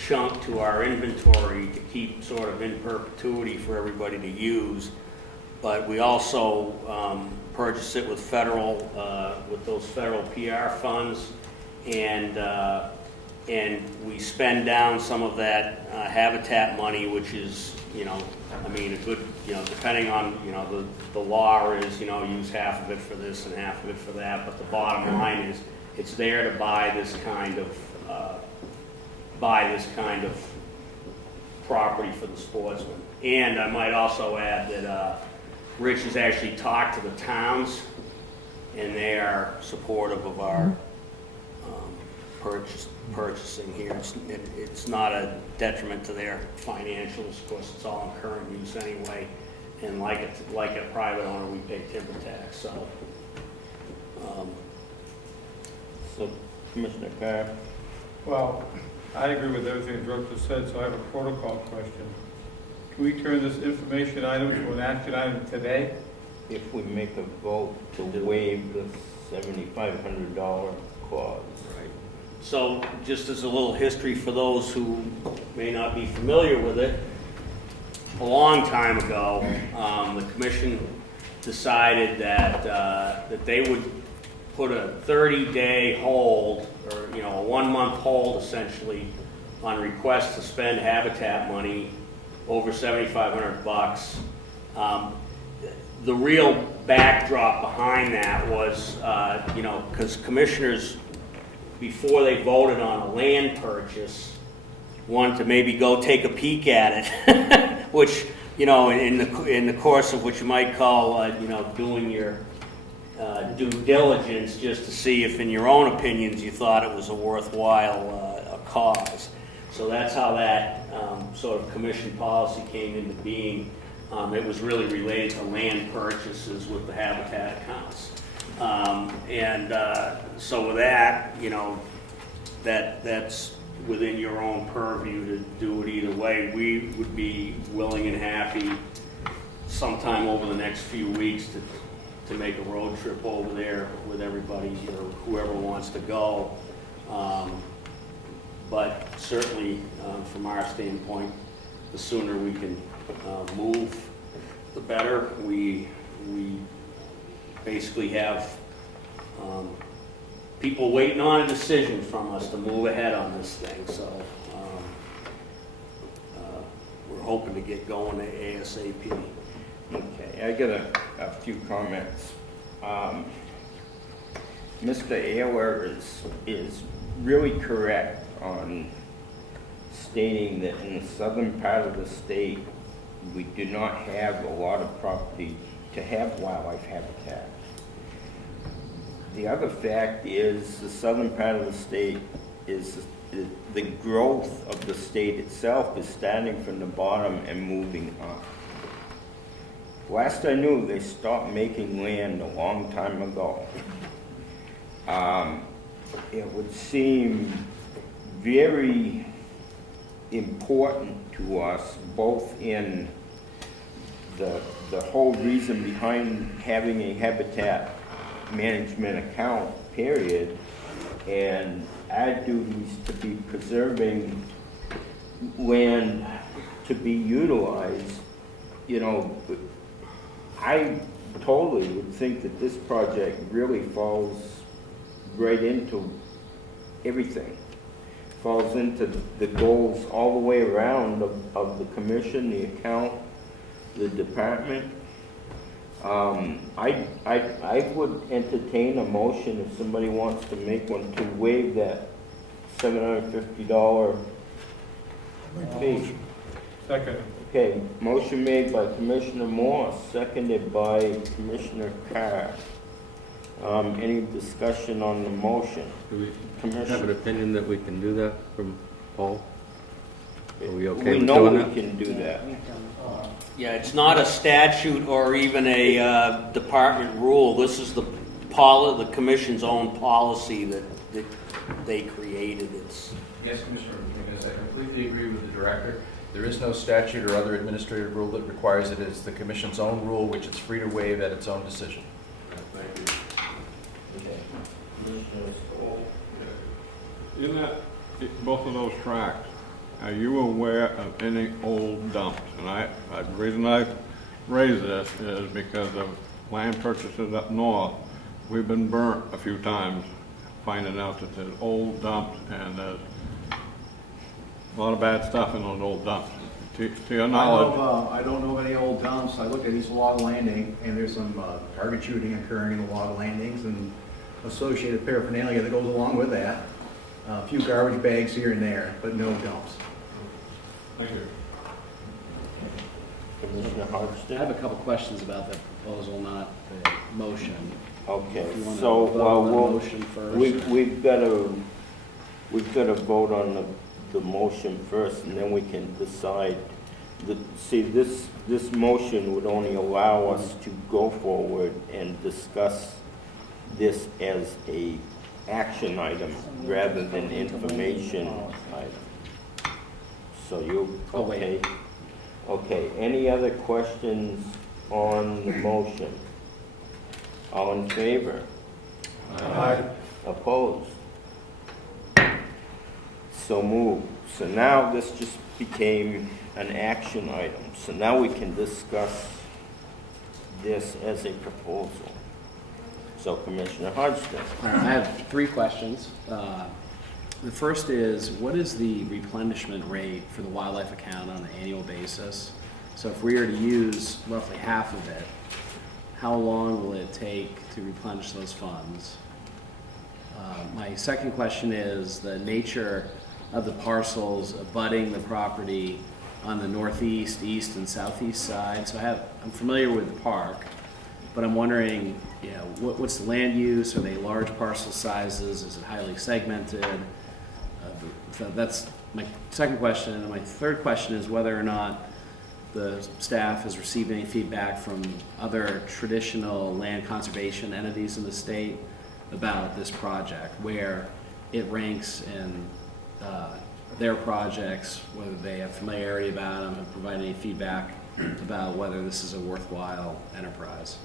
chunk to our inventory to keep sort of in perpetuity for everybody to use, but we also purchase it with with those federal PR funds, and we spend down some of that habitat money, which is, I mean, a good, depending on, the law is, use half of it for this and half of it for that, but the bottom line is, it's there to buy this kind of property for the sportsmen. And I might also add that Rich has actually talked to the towns, and they are supportive of our purchasing here. It's not a detriment to their financials. Of course, it's all in current use anyway. And like a private owner, we pay timber tax. So, Commissioner Carr? Well, I agree with everything Brooke just said, so I have a protocol question. Can we turn this information item to an action item today? If we make a vote to waive the $7,500 clause. right. So, just as a little history for those who may not be familiar with it, a long time ago, the commission decided that they would put a 30-day hold, or a 1-month hold essentially, on request to spend habitat money over $7,500. The real backdrop behind that was, because commissioners, before they voted on a land purchase, wanted to maybe go take a peek at it, which, in the course of what you might call, doing your due diligence, just to see if, in your own opinions, you thought it was a worthwhile cause. So that's how that sort of commission policy came into being. It was really related to land purchases with the habitat accounts. So with that, that's within your own purview to do it either way. We would be willing and happy sometime over the next few weeks to make a road trip over there with everybody, or whoever wants to go. But certainly, from our standpoint, the sooner we can move, the better. We basically have people waiting on a decision from us to move ahead on this thing, so we're hoping to get going ASAP. Okay, I got a few comments. Mr. Ayler is really correct on stating that in the southern part of the state, we do not have a lot of property to have wildlife habitat. The other fact is the southern part of the state is the growth of the state itself is starting from the bottom and moving up. Last I knew, they stopped making land a long time ago. It would seem very important to us, both in the whole reason behind having a habitat management account, period, and our duties to be preserving land to be utilized. I totally would think that this project really falls right into everything. Falls into the goals all the way around of the commission, the account, the department. I would entertain a motion if somebody wants to make one to waive that $750 fee. Second. Okay, motion made by Commissioner Morse, seconded by Commissioner Carr. Any discussion on the motion? Do we Commissioner? have an opinion that we can do that from Paul? Are we okay We with know doing we that? can do that. Yeah, it's not a statute or even a department rule. This is the commission's own policy that they created. It's, Yes, Commissioner McGinnis, I completely agree with the director. There is no statute or other administrative rule that requires it. It is the commission's own rule, which it's free to waive at its own decision. Thank you. Okay. Commissioner Stohl? In that, both of those tracks, are you aware of any old dumps? And the reason I raise this is because of land purchases up north. We've been burnt a few times finding out that there's old dumps and there's a lot of bad stuff in those old dumps. To your knowledge. I don't know of any old dumps. I looked at East Log Landing, and there's some target shooting occurring in the log landings and associated paraphernalia that goes along with that. A few garbage bags here and there, but no dumps. Thank you. Commissioner I Hodgdon? have a couple questions about the proposal, not the motion. Okay, If you wanna so, vote well, on the we'll, motion first, we've got to vote on the motion first, and then we can decide. See, this motion would only allow us to go forward and discuss this as a action item rather than information item. So you, Oh, wait. okay? Okay, any other questions on the motion? All in favor? Aye. Opposed? So moved. So now this just became an action item. So now we can discuss this as a proposal. So Commissioner Hodgdon. I have three questions. The first is, what is the replenishment rate for the wildlife account on an annual basis? So if we were to use roughly half of it, how long will it take to replenish those funds? My second question is the nature of the parcels abutting the property on the northeast, east, and southeast side. So I'm familiar with the park, but I'm wondering, what's the land use? Are they large parcel sizes? Is it highly segmented? So that's my second question. And my third question is whether or not the staff has received any feedback from other traditional land conservation entities in the state about this project, where it ranks in their projects, whether they have familiarity about them, and provide any feedback about whether this is a worthwhile enterprise.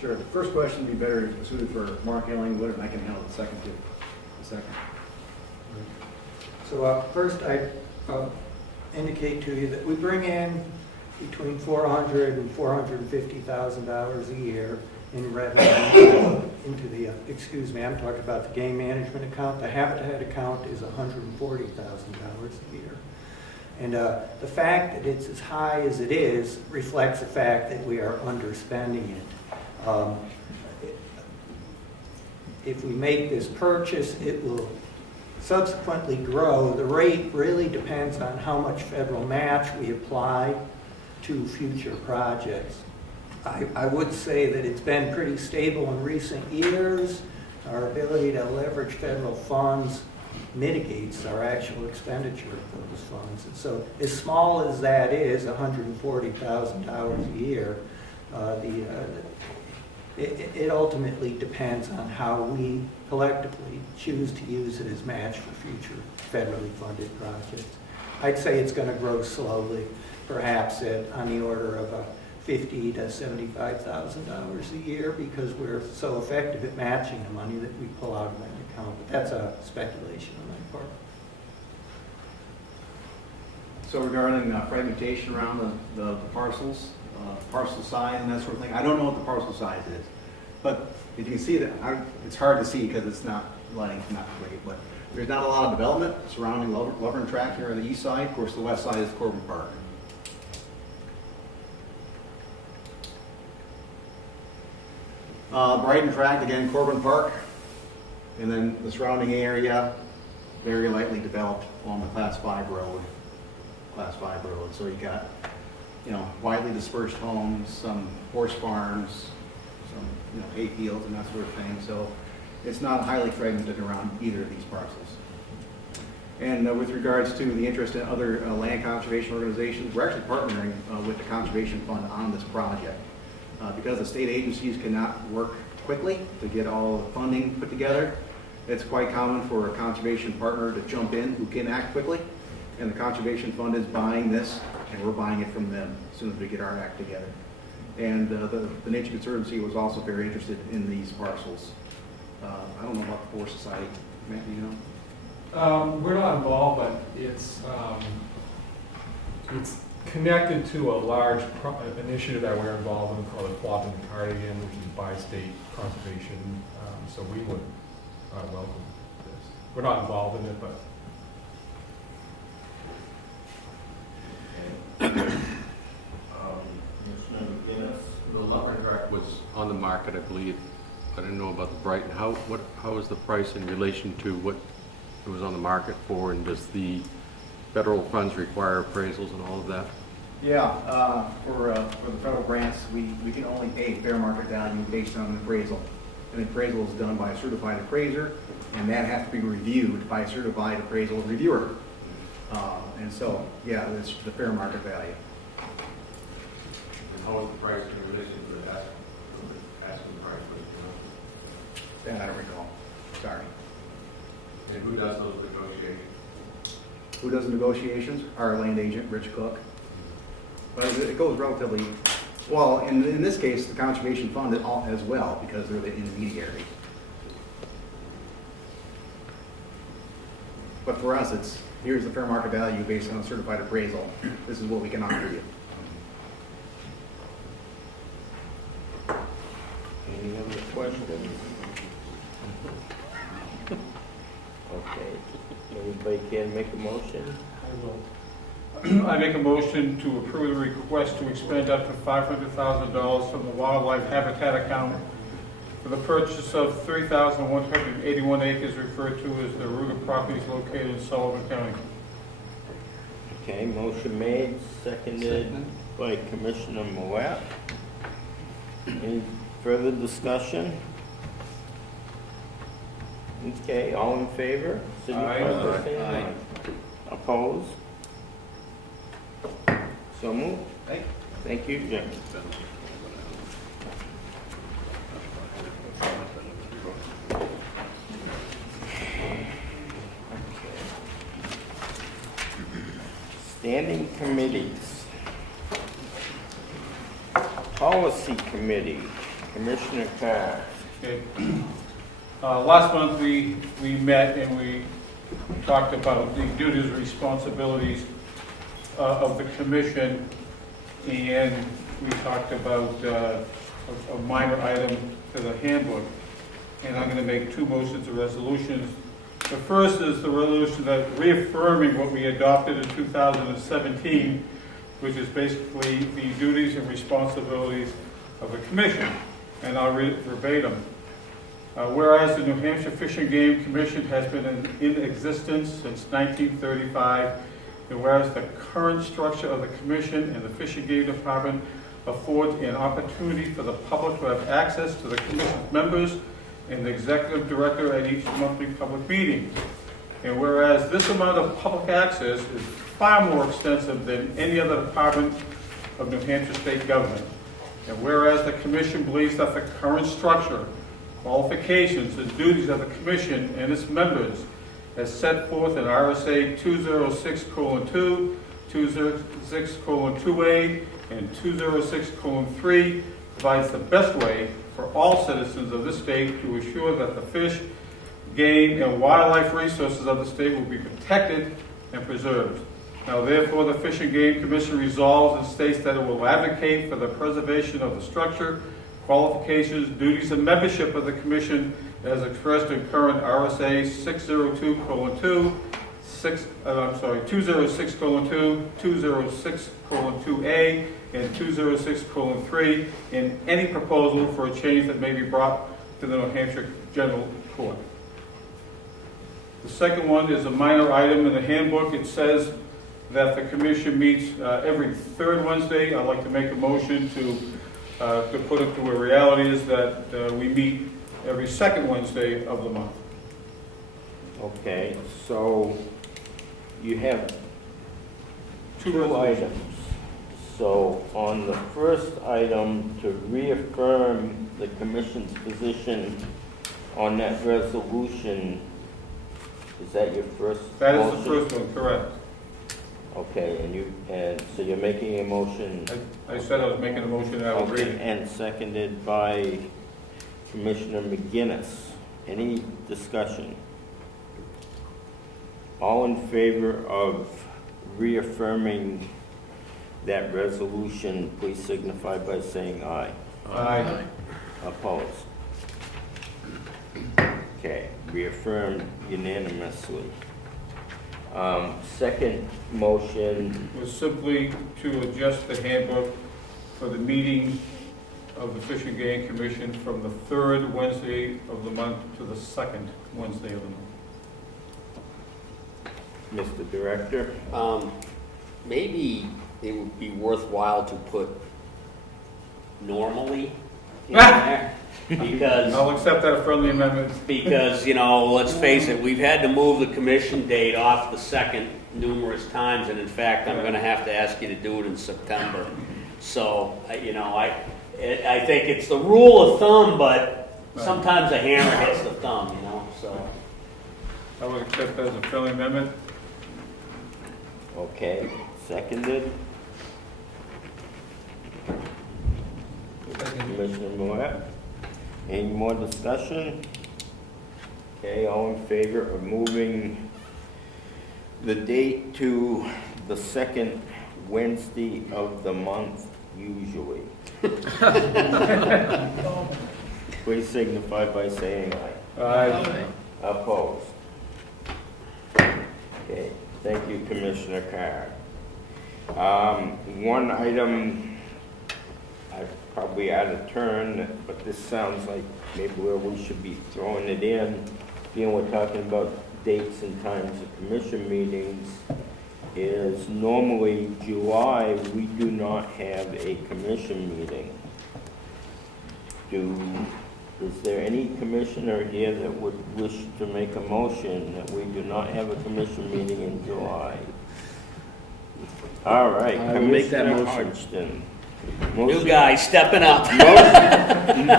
Sure. The first question would be better suited for Mark Illingwood, and I can handle the second too. So first, I indicate to you that we bring in between $400,000 and $450,000 a year in revenue into the, I'm talking about the game management account. The habitat account is $140,000 a year. And the fact that it's as high as it is reflects the fact that we are underspending it. If we make this purchase, it will subsequently grow. The rate really depends on how much federal match we apply to future projects. I would say that it's been pretty stable in recent years. Our ability to leverage federal funds mitigates our actual expenditure of those funds. And so as small as that is, $140,000 a year, it ultimately depends on how we collectively choose to use it as match for future federally funded projects. I'd say it's going to grow slowly, perhaps on the order of $50,000 to $75,000 a year, because we're so effective at matching the money that we pull out of that account. But that's a speculation on my part. So regarding fragmentation around the parcels, parcel size and that sort of thing, I don't know what the parcel size is. But if you can see that, it's hard to see because it's not, lighting's not great, but there's not a lot of development surrounding Sullivan track here on the east side. Of course, the west side is Corbin Park. Brighton tract, again, Corbin Park, and then the surrounding area, very lightly developed along the Class 5 road. So you got, widely dispersed homes, some horse farms, some, hay fields and that sort of thing. So it's not highly fragmented around either of these parcels. And with regards to the interest in other land conservation organizations, we're actually partnering with the Conservation Fund on this project. Because the state agencies cannot work quickly to get all the funding put together, It's quite common for a conservation partner to jump in who can act quickly, and the Conservation Fund is buying this, and we're buying it from them as soon as we get our act together. And the Nature Conservancy was also very interested in these parcels. I don't know about the Forest Society. Matt, do you know? We're not involved, but it's connected to a large initiative that we're involved in called the Quadrant Cardigan, which is by state conservation. So we would welcome this. We're not involved in it, but Commissioner McGinnis? The lumber yard was on the market, I believe. I didn't know about the Brighton. How is the price in relation to what it was on the market for, and does the federal funds require appraisals and all of that? Yeah, for the federal grants, we can only pay fair market value based on an appraisal. An appraisal is done by a certified appraiser, and that has to be reviewed by a certified appraisal reviewer. And so, yeah, that's the fair market value. And how is the price in relation to the asking price for the That I don't recall. Sorry. And who does those negotiations? Who does the negotiations? Our land agent, Rich Cook. But it goes relatively, well, in this case, the Conservation Fund as well, because they're the intermediary. But for us, it's, here's the fair market value based on a certified appraisal. This is what we can offer you. Any other questions? Okay, anybody can make a motion? I will. I make a motion to approve the request to expend up to $500,000 from the Wildlife Habitat account for the purchase of 3,181 acres referred to as the Ruger properties located in Sullivan County. Okay, motion made, seconded by Commissioner Moat. Any further discussion? Okay, all in favor? Signify by saying aye. Opposed? So moved. Thank you, Jim. Standing committees. Policy Committee, Commissioner Carr. Okay. Last month we met and we talked about the duties and responsibilities of the commission, and we talked about a minor item to the handbook. And I'm going to make two motions of resolutions. The first is the resolution that reaffirming what we adopted in 2017, which is basically the duties and responsibilities of the commission. And I'll read it verbatim. Whereas the New Hampshire Fish and Game Commission has been in existence since 1935, and whereas the current structure of the commission and the Fish and Game Department affords an opportunity for the public to have access to the commission's members and the executive director at each monthly public meeting. And whereas this amount of public access is far more extensive than any other department of New Hampshire state government. And whereas the commission believes that the current structure, qualifications, and duties of the commission and its members as set forth in RSA 206:2, 206:2A, and 206:3 provides the best way for all citizens of the state to assure that the fish, game, and wildlife resources of the state will be protected and preserved. Now therefore, the Fish and Game Commission resolves and states that it will advocate for the preservation of the structure, qualifications, duties, and membership of the commission as expressed in current RSA 602:2, 206:2, 206:2A, and 206:3 in any proposal for a change that may be brought to the New Hampshire General Court. The second one is a minor item in the handbook. It says that the commission meets every third Wednesday. I'd like to make a motion to put it to where reality is that we meet every second Wednesday of the month. Okay, so you have two items. So on the first item, to reaffirm the commission's position on that resolution, is that your first That is motion? the first one, correct. Okay, and so you're making a motion? I said I was making a motion that I would read. Okay, and seconded by Commissioner McGinnis. Any discussion? All in favor of reaffirming that resolution, please signify by saying aye. Aye. Opposed? Okay, reaffirmed unanimously. Second motion, Was simply to adjust the handbook for the meeting of the Fish and Game Commission from the third Wednesday of the month to the second Wednesday of the month. Mr. Director. Maybe it would be worthwhile to put normally in there, because, I'll accept that friendly amendment. because, you know, let's face it, we've had to move the commission date off the second numerous times, and in fact, I'm gonna have to ask you to do it in September. So, you know, I think it's the rule of thumb, but sometimes a hammer hits the thumb, you know, so. I would accept that as a friendly amendment. Okay, seconded. Commissioner Millet. Any more discussion? Okay, all in favor of moving the date to the second Wednesday of the month usually? Please signify by saying aye. Aye. Opposed? Okay, thank you, Commissioner Carr. One item, I'm probably out of turn, but this sounds like maybe where we should be throwing it in. Being we're talking about dates and times of commission meetings, is normally July, we do not have a commission meeting. Is there any commissioner here that would wish to make a motion that we do not have a commission meeting in July? All right, I will make that Commissioner motion. Hodgdon. New guy stepping up.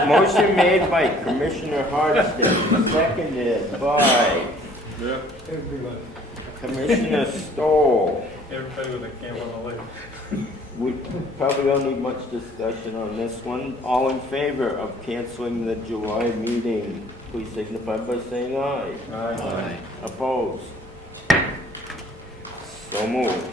Motion made by Commissioner Hodgdon, seconded by Yeah. Commissioner Stohl. Everybody with a camera on the leg. We probably don't need much discussion on this one. All in favor of canceling the July meeting, please signify by saying aye. Aye. Opposed? So moved.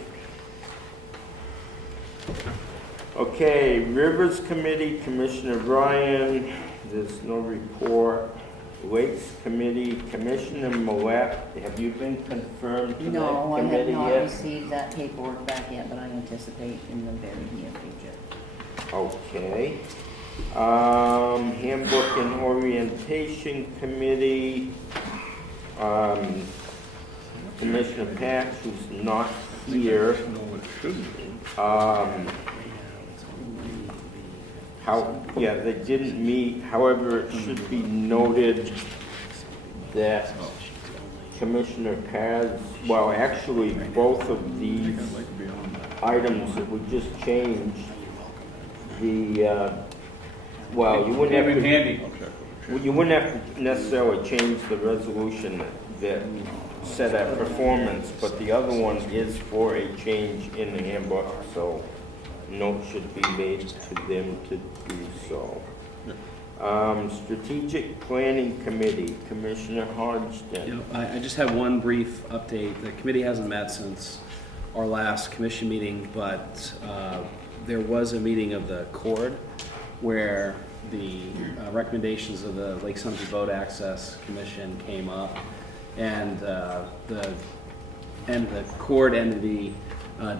Okay, Rivers Committee, Commissioner Ryan, there's no report. Lakes Committee, Commissioner Millet, have you been confirmed to No, that I have committee not yet? received that paperwork back yet, but I anticipate in the very near future. Okay. Handbook and Orientation Committee, Commissioner Pax, who's not here. They didn't meet, however, it should be noted that Commissioner Paz, well, actually, both of these items that we just changed, well, you wouldn't Came have in to, handy. you wouldn't have to necessarily change the resolution that set that performance, but the other one is for a change in the handbook, so note should be made to them to do so. Strategic Planning Committee, Commissioner Hodgdon. I just have one brief update. The committee hasn't met since our last commission meeting, but there was a meeting of the Concord where the recommendations of the Lake Sumter Boat Access Commission came up, and the Concord entity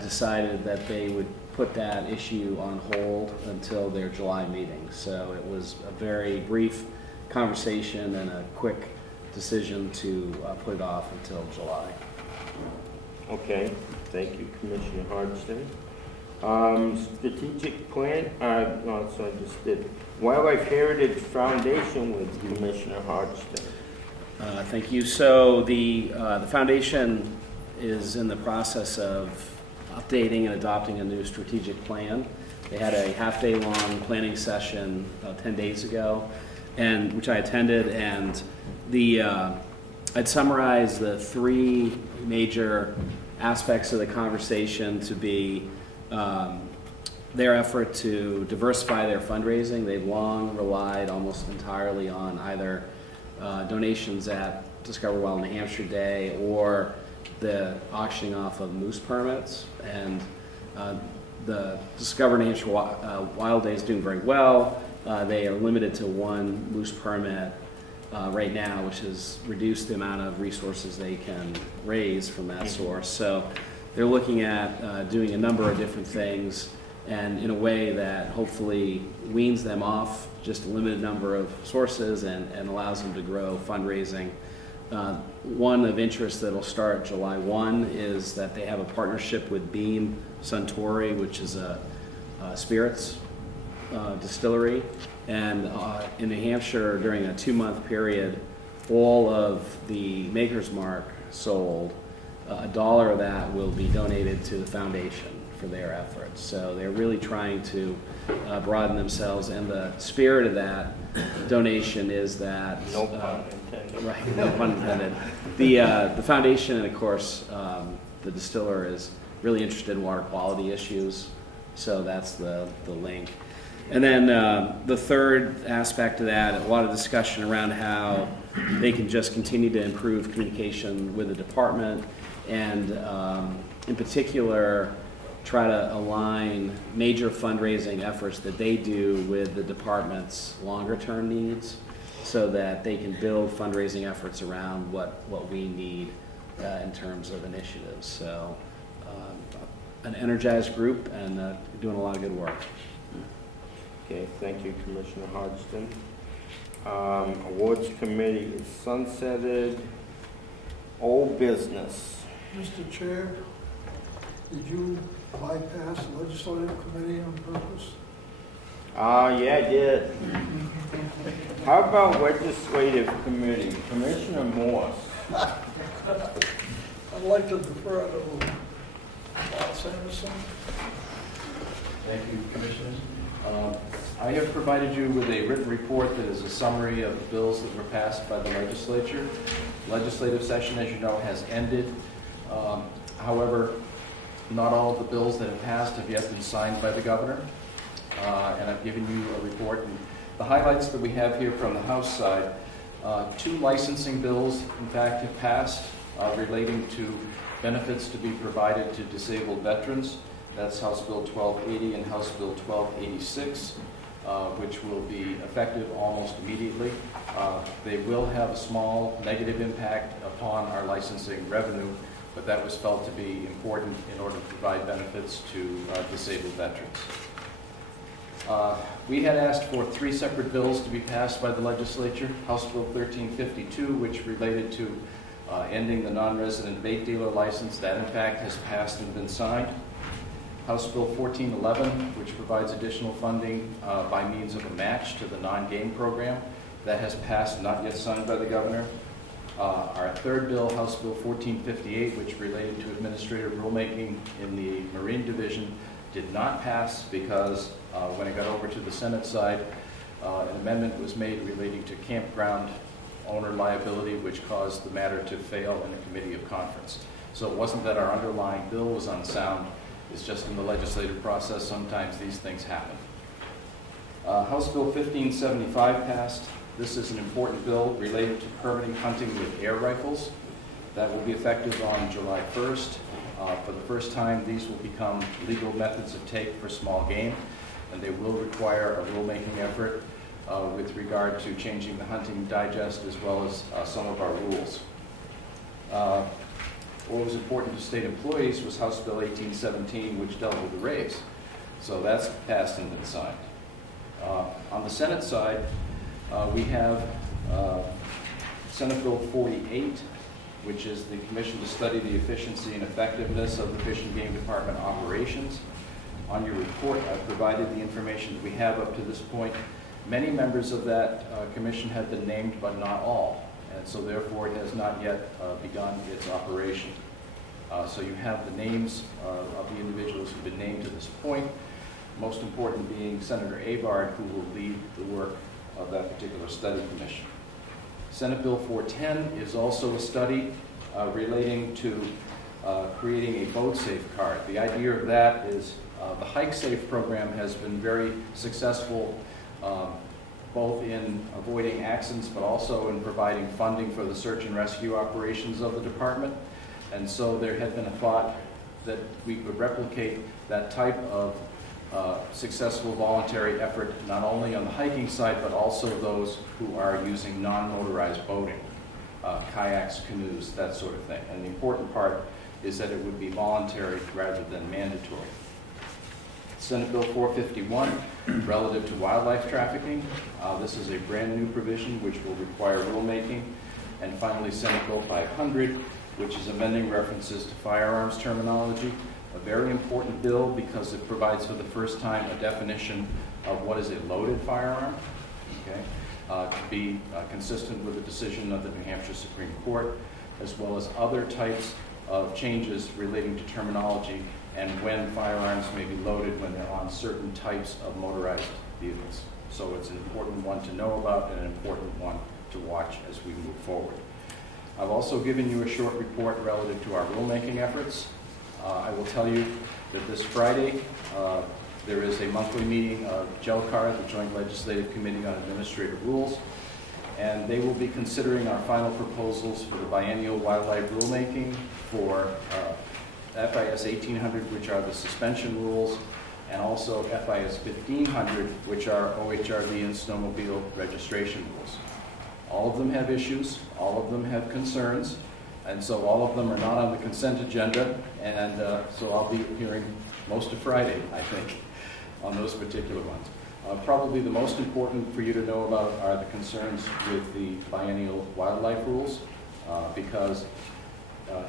decided that they would put that issue on hold until their July meeting. So it was a very brief conversation and a quick decision to put it off until July. Okay, thank you, Commissioner Hodgdon. Strategic Plan, no, so I just did. Wildlife Heritage Foundation with Commissioner Hodgdon. Thank you. So the foundation is in the process of updating and adopting a new strategic plan. They had a half-day long planning session about 10 days ago. and which I attended, and I'd summarize the three major aspects of the conversation to be their effort to diversify their fundraising. They've long relied almost entirely on either donations at Discover Wild New Hampshire Day or the auctioning off of moose permits. And the Discover New Hampshire Wild Day is doing very well. They are limited to one moose permit right now, which has reduced the amount of resources they can raise from that source. So they're looking at doing a number of different things, and in a way that hopefully weans them off just a limited number of sources and allows them to grow fundraising. One of interest that'll start July 1 is that they have a partnership with Beam Suntory, which is a spirits distillery. And in New Hampshire, during a 2-month period, all of the Maker's Mark sold, $1 of that will be donated to the foundation for their efforts. So they're really trying to broaden themselves, and the spirit of that donation is that No pun intended. right, no pun intended. The foundation, and of course the distiller, is really interested in water quality issues, so that's the link. And then the third aspect of that, a lot of discussion around how they can just continue to improve communication with the department, and in particular try to align major fundraising efforts that they do with the department's longer term needs, so that they can build fundraising efforts around what we need in terms of initiatives. So an energized group, and doing a lot of good work. Okay, thank you, Commissioner Hodgdon. Awards Committee is sunsetted. Old business. Mr. Chair, did you bypass the legislative committee on purpose? Yeah, I did. How about legislative committee? Commissioner Morse. I'd like to defer to Bob Sanderson. Thank you, Commissioners. I have provided you with a written report that is a summary of the bills that were passed by the legislature. Legislative session, as you know, has ended. However, not all of the bills that have passed have yet been signed by the governor, and I've given you a report. And the highlights that we have here from the House side, 2 licensing bills, in fact, have passed relating to benefits to be provided to disabled veterans. That's House Bill 1280 and House Bill 1286, which will be effective almost immediately. They will have a small negative impact upon our licensing revenue, but that was felt to be important in order to provide benefits to disabled veterans. We had asked for 3 separate bills to be passed by the legislature. House Bill 1352, which related to ending the non-resident vape dealer license. That, in fact, has passed and been signed. House Bill 1411, which provides additional funding by means of a match to the non-game program. That has passed, not yet signed by the governor. Our third bill, House Bill 1458, which related to administrative rulemaking in the Marine Division, did not pass because when it got over to the Senate side, an amendment was made relating to campground owner liability, which caused the matter to fail in the Committee of Conference. So it wasn't that our underlying bill was unsound, it's just in the legislative process, sometimes these things happen. House Bill 1575 passed. This is an important bill related to permitting hunting with air rifles. That will be effective on July 1st. For the first time, these will become legal methods of take for small game, and they will require a rulemaking effort with regard to changing the hunting digest as well as some of our rules. What was important to state employees was House Bill 1817, which dealt with the raise. So that's passed and been signed. On the Senate side, we have Senate Bill 48, which is the commission to study the efficiency and effectiveness of the Fish and Game Department operations. On your report, I've provided the information that we have up to this point. Many members of that commission have been named, but not all. And so therefore it has not yet begun its operation. So you have the names of the individuals who have been named to this point, most important being Senator Abard, who will lead the work of that particular study commission. Senate Bill 410 is also a study relating to creating a boat safe card. The idea of that is the Hike Safe program has been very successful both in avoiding accidents but also in providing funding for the search and rescue operations of the department. And so there had been a thought that we could replicate that type of successful voluntary effort not only on the hiking side but also those who are using non-motorized boating, kayaks, canoes, that sort of thing. And the important part is that it would be voluntary rather than mandatory. Senate Bill 451, relative to wildlife trafficking. This is a brand new provision which will require rulemaking. And finally, Senate Bill 500, which is amending references to firearms terminology. A very important bill because it provides for the first time a definition of what is a loaded firearm, okay? To be consistent with the decision of the New Hampshire Supreme Court, as well as other types of changes relating to terminology and when firearms may be loaded when they're on certain types of motorized vehicles. So it's an important one to know about and an important one to watch as we move forward. I've also given you a short report relative to our rulemaking efforts. I will tell you that this Friday there is a monthly meeting of GovernmentOversite, the Joint Legislative Committee on Administrative Rules, and they will be considering our final proposals for the biennial wildlife rulemaking for FIS 1800, which are the suspension rules, and also FIS 1500, which are OHRV and snowmobile registration rules. All of them have issues, all of them have concerns, and so all of them are not on the consent agenda, and so I'll be hearing most of Friday, I think, on those particular ones. Probably the most important for you to know about are the concerns with the biennial wildlife rules, because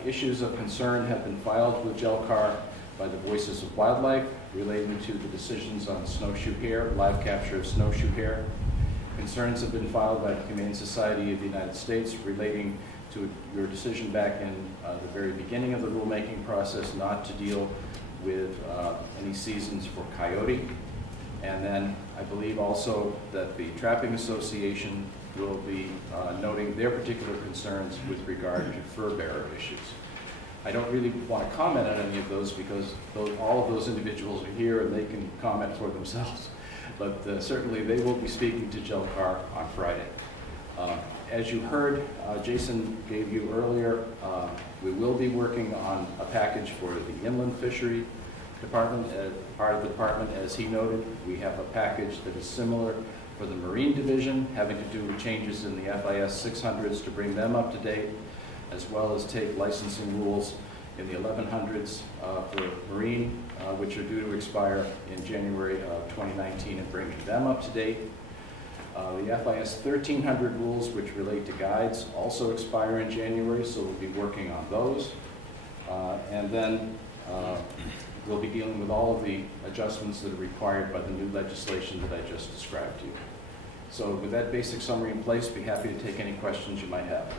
issues of concern have been filed with GovernmentOversite by the Voices of Wildlife relating to the decisions on snowshoe hare, live capture of snowshoe hare. Concerns have been filed by the Humane Society of the United States relating to your decision back in the very beginning of the rulemaking process not to deal with any seasons for coyote. And then I believe also that the Trapping Association will be noting their particular concerns with regard to fur bearer issues. I don't really want to comment on any of those because all of those individuals are here and they can comment for themselves. But certainly they will be speaking to GovernmentOversite on Friday. As you heard, Jason gave you earlier, we will be working on a package for the inland fishery department, part of the department. As he noted, we have a package that is similar for the marine division, having to do with changes in the FIS 600s to bring them up to date, as well as take licensing rules in the 1100s for marine, which are due to expire in January of 2019 and bringing them up to date. The FIS 1300 rules, which relate to guides, also expire in January, so we'll be working on those. And then we'll be dealing with all of the adjustments that are required by the new legislation that I just described to you. So with that basic summary in place, be happy to take any questions you might have.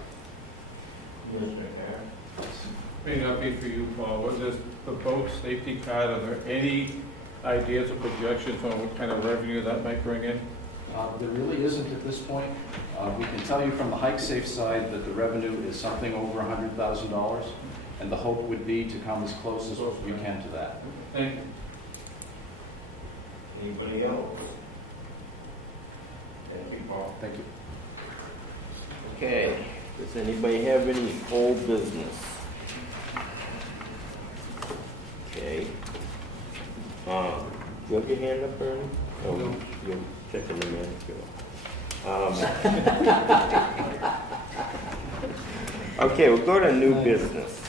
May not be for you, Paul. What is the boat safety card? Are there any ideas or projections on what kind of revenue that might bring in? There really isn't at this point. We can tell you from the Hike Safe side that the revenue is something over $100,000, and the hope would be to come as close as you can to that. Thank you. Anybody else? Thank you, Paul. Thank you. Okay, does anybody have any old business? Okay. You have your hand up, Ernie? Oh, No. You're checking the minutes. Okay, we'll go to new business.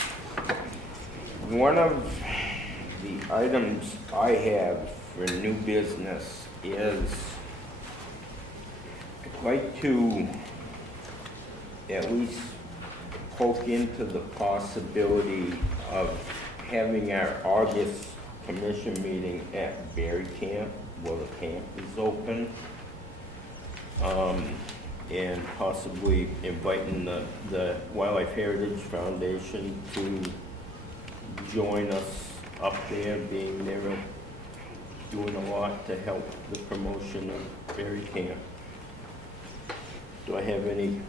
One of the items I have for new business is I'd like to at least poke into the possibility of having our August commission meeting at Berry Camp, while the camp is open, and possibly inviting the Wildlife Heritage Foundation to join us up there, being there, doing a lot to help the promotion of Berry Camp. Do I have any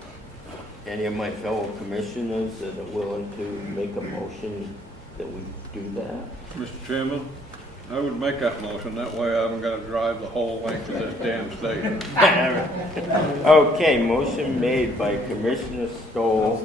of my fellow commissioners that are willing to make a motion that we do that? Mr. Chairman, I would make that motion. That way I haven't got to drive the whole length of this damn state. Okay, motion made by Commissioner Stohl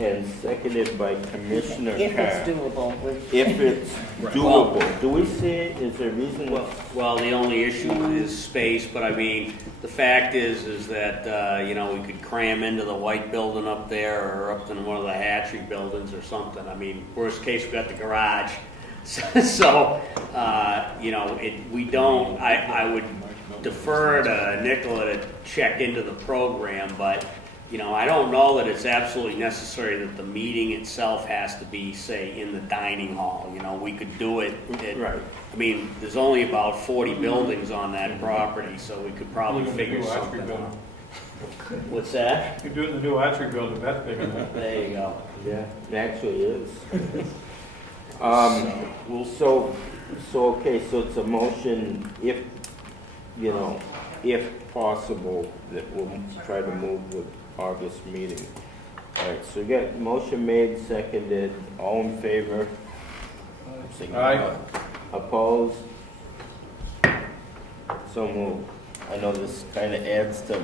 and seconded by Commissioner If Carr. it's doable, which. If it's doable, do we see it, is there a reason? Well, the only issue is space, but I mean, the fact is that, you know, we could cram into the white building up there or up in one of the hatchery buildings or something. I mean, worst case, we got the garage. So, you know, I would defer to Nicola to check into the program, but, you know, I don't know that it's absolutely necessary that the meeting itself has to be, say, in the dining hall. You know, we could do it Right. I mean, there's only about 40 buildings on that property, so we could probably figure something out. What's that? You do it in the new archery building, that's big enough. There you go. Yeah, it actually is. Okay, so it's a motion if, you know, if possible, that we'll try to move the August meeting. All right, so we got motion made, seconded, all in favor? Aye. Opposed? So moved. I know this kind of adds to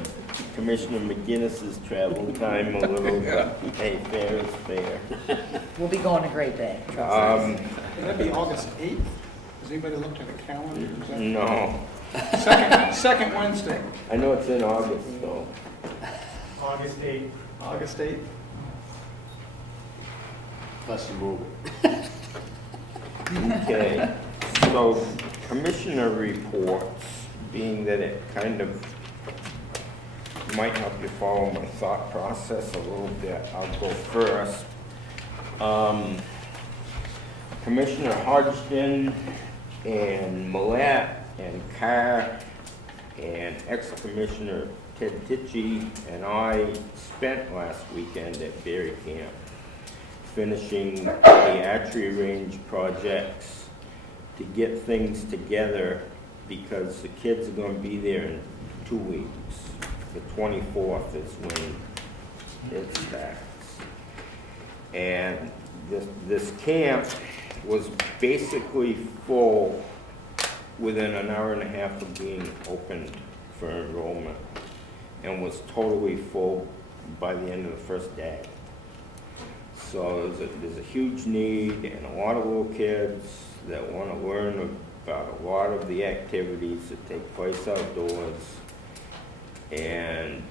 Commissioner McGinnis's travel time a little, but hey, fair is fair. We'll be going a great day, trust us. Would that be August 8th? Has anybody looked at a calendar? Is that- No, Second Wednesday, I know it's in August though. August 8th. August 8th. Let's move it. Okay, so commissioner reports, being that it kind of might help you follow my thought process a little bit, I'll go first. Commissioner Hodgdon and Millette and Carr and ex-commissioner Ted Tichy and I spent last weekend at Berry Camp, finishing the archery range projects to get things together because the kids are going to be there in 2 weeks. The 24th is when it starts. And this camp was basically full within an hour and a half of being opened for enrollment and was totally full by the end of the first day. So there's a huge need and a lot of little kids that want to learn about a lot of the activities that take place outdoors. And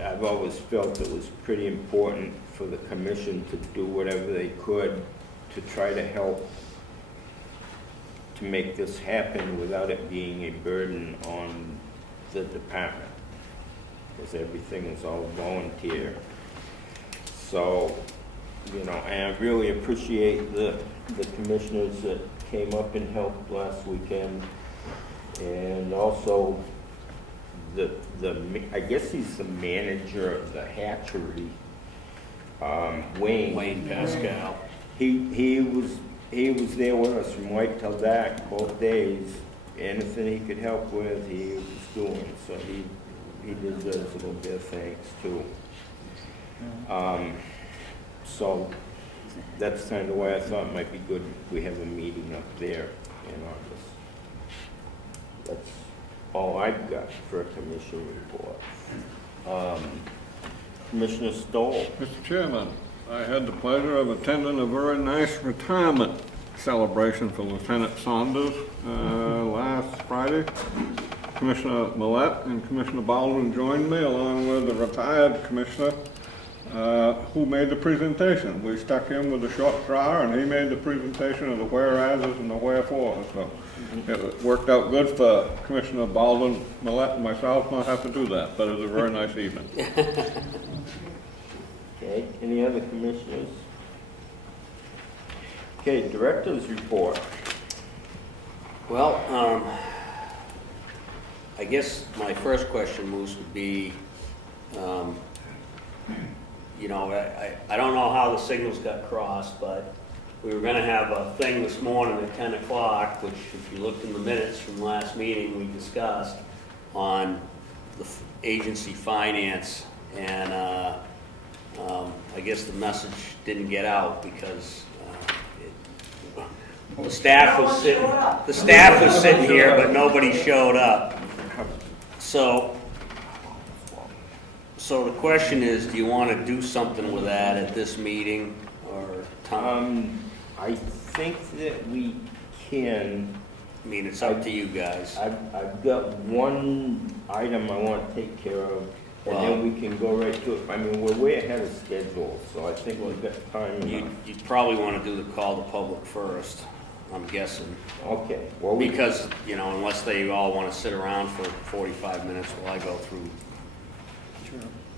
I've always felt it was pretty important for the commission to do whatever they could to try to help to make this happen without it being a burden on the department, because everything is all volunteer. So, you know, and I really appreciate the commissioners that came up and helped last weekend, and also I guess he's the manager of the hatchery, Wayne Pascal. He was there with us from white till dark both days. Anything he could help with, he was doing. So he deserves a little bit of thanks too. So that's kind of why I thought it might be good we have a meeting up there in August. That's all I've got for a commission report. Commissioner Stohl. Mr. Chairman, I had the pleasure of attending a very nice retirement celebration for Lieutenant Saunders last Friday. Commissioner Millette and Commissioner Baldwin joined me, along with the retired commissioner who made the presentation. We stuck him with a short drawer, and he made the presentation of the whereases and the wherefores. So it worked out good for Commissioner Baldwin, Millette, and myself not have to do that, but it was a very nice evening. Okay, any other commissioners? Okay, director's report. Well, I guess my first question, Moose, would be, you know, I don't know how the signals got crossed, but we were gonna have a thing this morning at 10 o'clock, which if you looked in the minutes from last meeting, we discussed on the agency finance And I guess the message didn't get out because the staff was sitting here, but nobody showed up. So the question is, do you want to do something with that at this meeting or time? I think that we can. I mean, it's up to you guys. I've got one item I want to take care of, and then we can go right to it. I mean, we're way ahead of schedule, so I think we've got time enough. You'd probably want to do the call to public first, I'm guessing. Okay. Well, Because, unless they all want to sit around for 45 minutes while I go through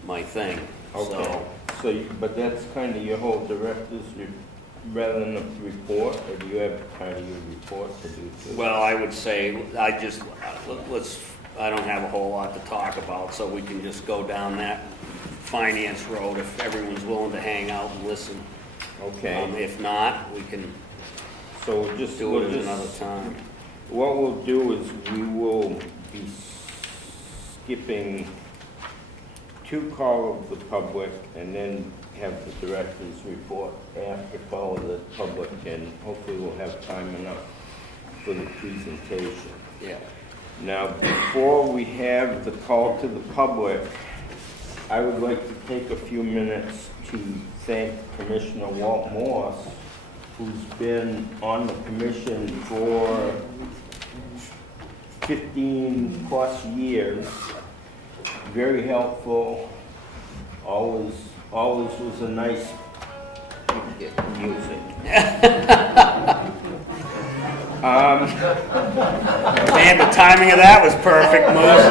my thing. Okay. But that's kind of your whole director's rather than a report, or do you have kind of your report to do too? Well, I would say, I don't have a whole lot to talk about, so we can just go down that finance road if everyone's willing to hang out and listen. Okay. If not, we can do it at another time. What we'll do is we will be skipping 2 calls of the public and then have the director's report after follow the public, and hopefully we'll have time enough for the presentation. Yeah. Now, before we have the call to the public, I would like to take a few minutes to thank Commissioner Walt Morse, who's been on the commission for 15 plus years. Very helpful, always was a nice music. Man, the timing of that was perfect, Moose.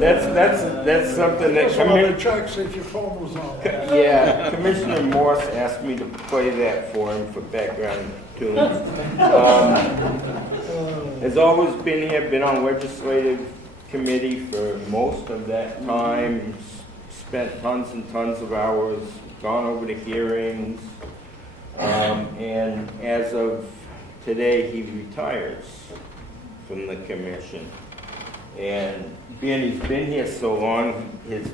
That's something that Just wanted to check, see if your phone was on. Yeah, Commissioner Morse asked me to play that for him for background tunes. Has always been here, been on legislative committee for most of that time, spent tons and tons of hours, gone over the hearings, and as of today, he retires from the commission. And being he's been here so long, his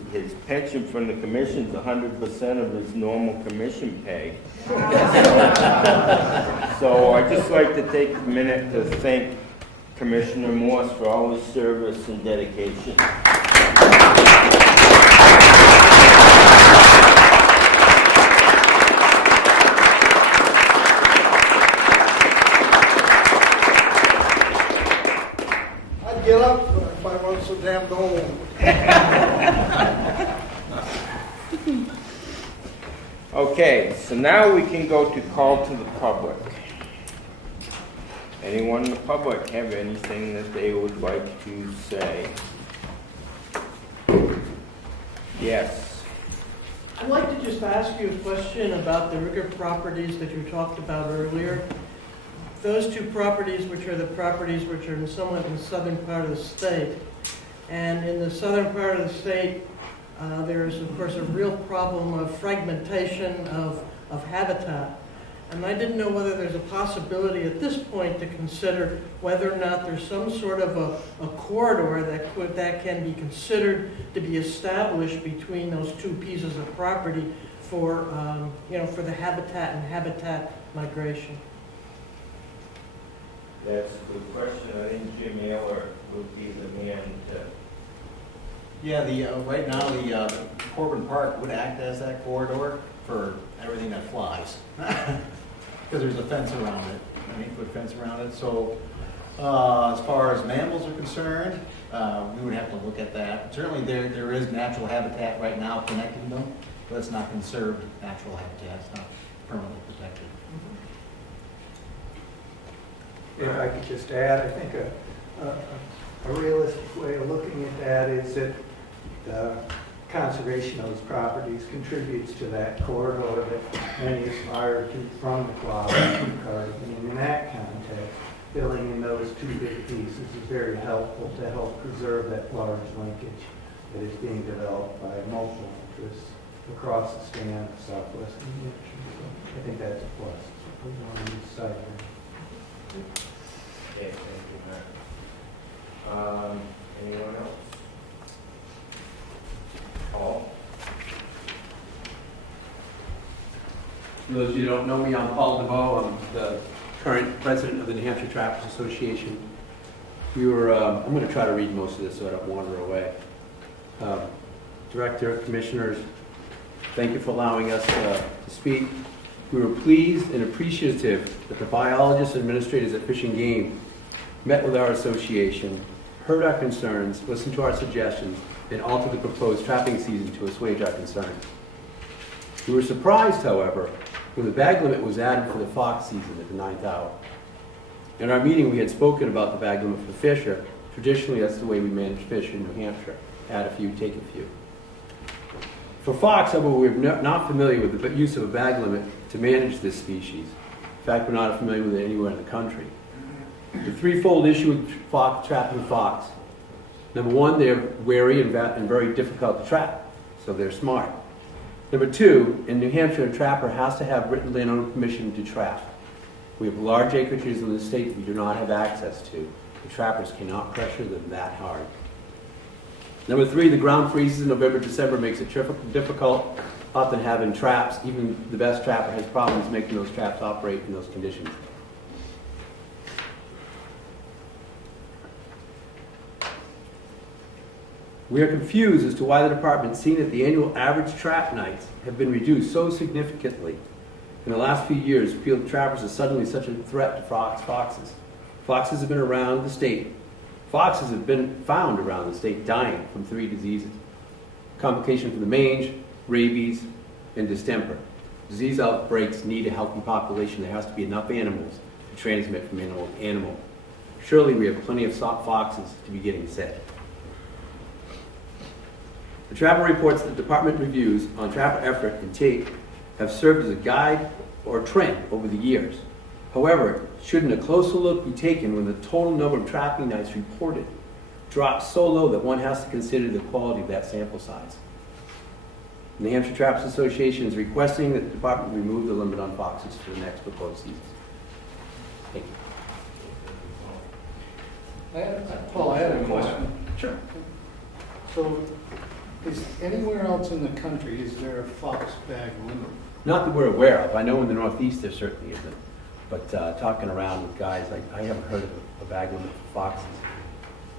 pension from the commission is 100% of his normal commission pay. So I'd just like to take a minute to thank Commissioner Morse for all his service and dedication. I'd get up if I wasn't so damn old. Okay, so now we can go to call to the public. Anyone in the public have anything that they would like to say? Yes. I'd like to just ask you a question about the rigor properties that you talked about earlier. Those 2 properties, which are the properties which are somewhat in the southern part of the state. And in the southern part of the state, there is, of course, a real problem of fragmentation of habitat. And I didn't know whether there's a possibility at this point to consider whether or not there's some sort of a corridor that can be considered to be established between those 2 pieces of property for for the habitat and habitat migration. That's a good question. I think Jim Ayler would be the man to... Yeah, right now, the Corbin Park would act as that corridor for everything that flies. Because there's a fence around it, an 8-foot fence around it. So as far as mammals are concerned, we would have to look at that. Certainly there is natural habitat right now connecting them, but it's not conserved natural habitat. It's not permanently protected. If I could just add, I think a realistic way of looking at that is that the conservation of those properties contributes to that corridor that many aspire to from the Quad to Cardigan. And in that context, filling in those 2 big pieces is very helpful to help preserve that large linkage that is being developed by multiple interests across the span of southwestern New Hampshire. So I think that's a plus. So we want to use site. Okay, thank you, Matt. Anyone else? For those of you who don't know me, I'm Paul DeVoe. I'm the current president of the New Hampshire Trappers Association. I'm going to try to read most of this so I don't wander away. Director, commissioners, thank you for allowing us to speak. We were pleased and appreciative that the biologists and administrators at Fish and Game met with our association, heard our concerns, listened to our suggestions, and altered the proposed trapping season to assuage our concerns. We were surprised, however, when the bag limit was added for the fox season at the 9th hour. In our meeting, we had spoken about the bag limit for fisher. Traditionally, that's the way we manage fish in New Hampshire. Add a few, take a few. For fox, however, we're not familiar with the use of a bag limit to manage this species. In fact, we're not familiar with it anywhere in the country. The threefold issue with trapping fox. Number one, they're wary and very difficult to trap, so they're smart. Number two, in New Hampshire, a trapper has to have written landowner permission to trap. We have large acreages in the state that we do not have access to. The trappers cannot pressure them that hard. Number three, the ground freezes in November, December, makes it difficult, often having traps. Even the best trapper has problems making those traps operate in those conditions. We are confused as to why the department, seeing that the annual average trap nights have been reduced so significantly in the last few years, feel that trappers are suddenly such a threat to foxes. Foxes have been around the state. Foxes have been found around the state dying from 3 diseases. Complications from the mange, rabies, and distemper. Disease outbreaks need a healthy population. There has to be enough animals to transmit from animal to animal. Surely we have plenty of foxes to be getting sick. The trapper reports that department reviews on trapper effort and take have served as a guide or trend over the years. However, shouldn't a closer look be taken when the total number of trapping nights reported drops so low that one has to consider the quality of that sample size? The New Hampshire Trappers Association is requesting that the department remove the limit on foxes for the next proposed season. Thank you. Paul, I had a question. Sure. So, is anywhere else in the country, is there a fox bag limit? Not that we're aware of. I know in the Northeast there certainly isn't. But talking around with guys, I haven't heard of a bag limit for foxes.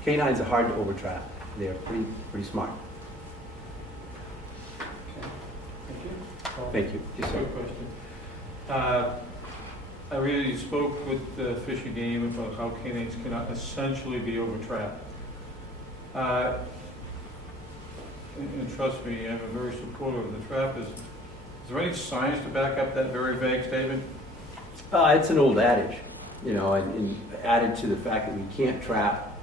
Canines are hard to overtrap. They're pretty smart. Okay. Thank you. Thank you. Yes, sir. Quick question. I really spoke with the Fish and Game about how canines cannot essentially be overtrapped. And trust me, I'm a very supporter of the trappers. Is there any science to back up that very vague statement? It's an old adage, you know, and added to the fact that we can't trap.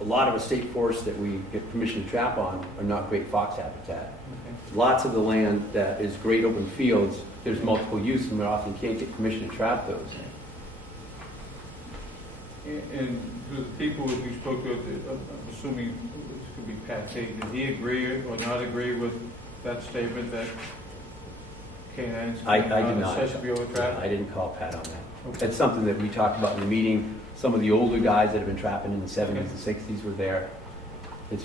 A lot of the state forests that we get permission to trap on are not great fox habitat. Okay. Lots of the land that is great open fields, there's multiple use, and we often can't get permission to trap those. And the people that we spoke to, I'm assuming this could be Pat Tate, did he agree or not agree with that statement that canines I do not. Be overtrapped? I didn't call Pat on that. Okay. It's something that we talked about in the meeting. Some of the older guys that have been trapping in the 70s and 60s were there. It's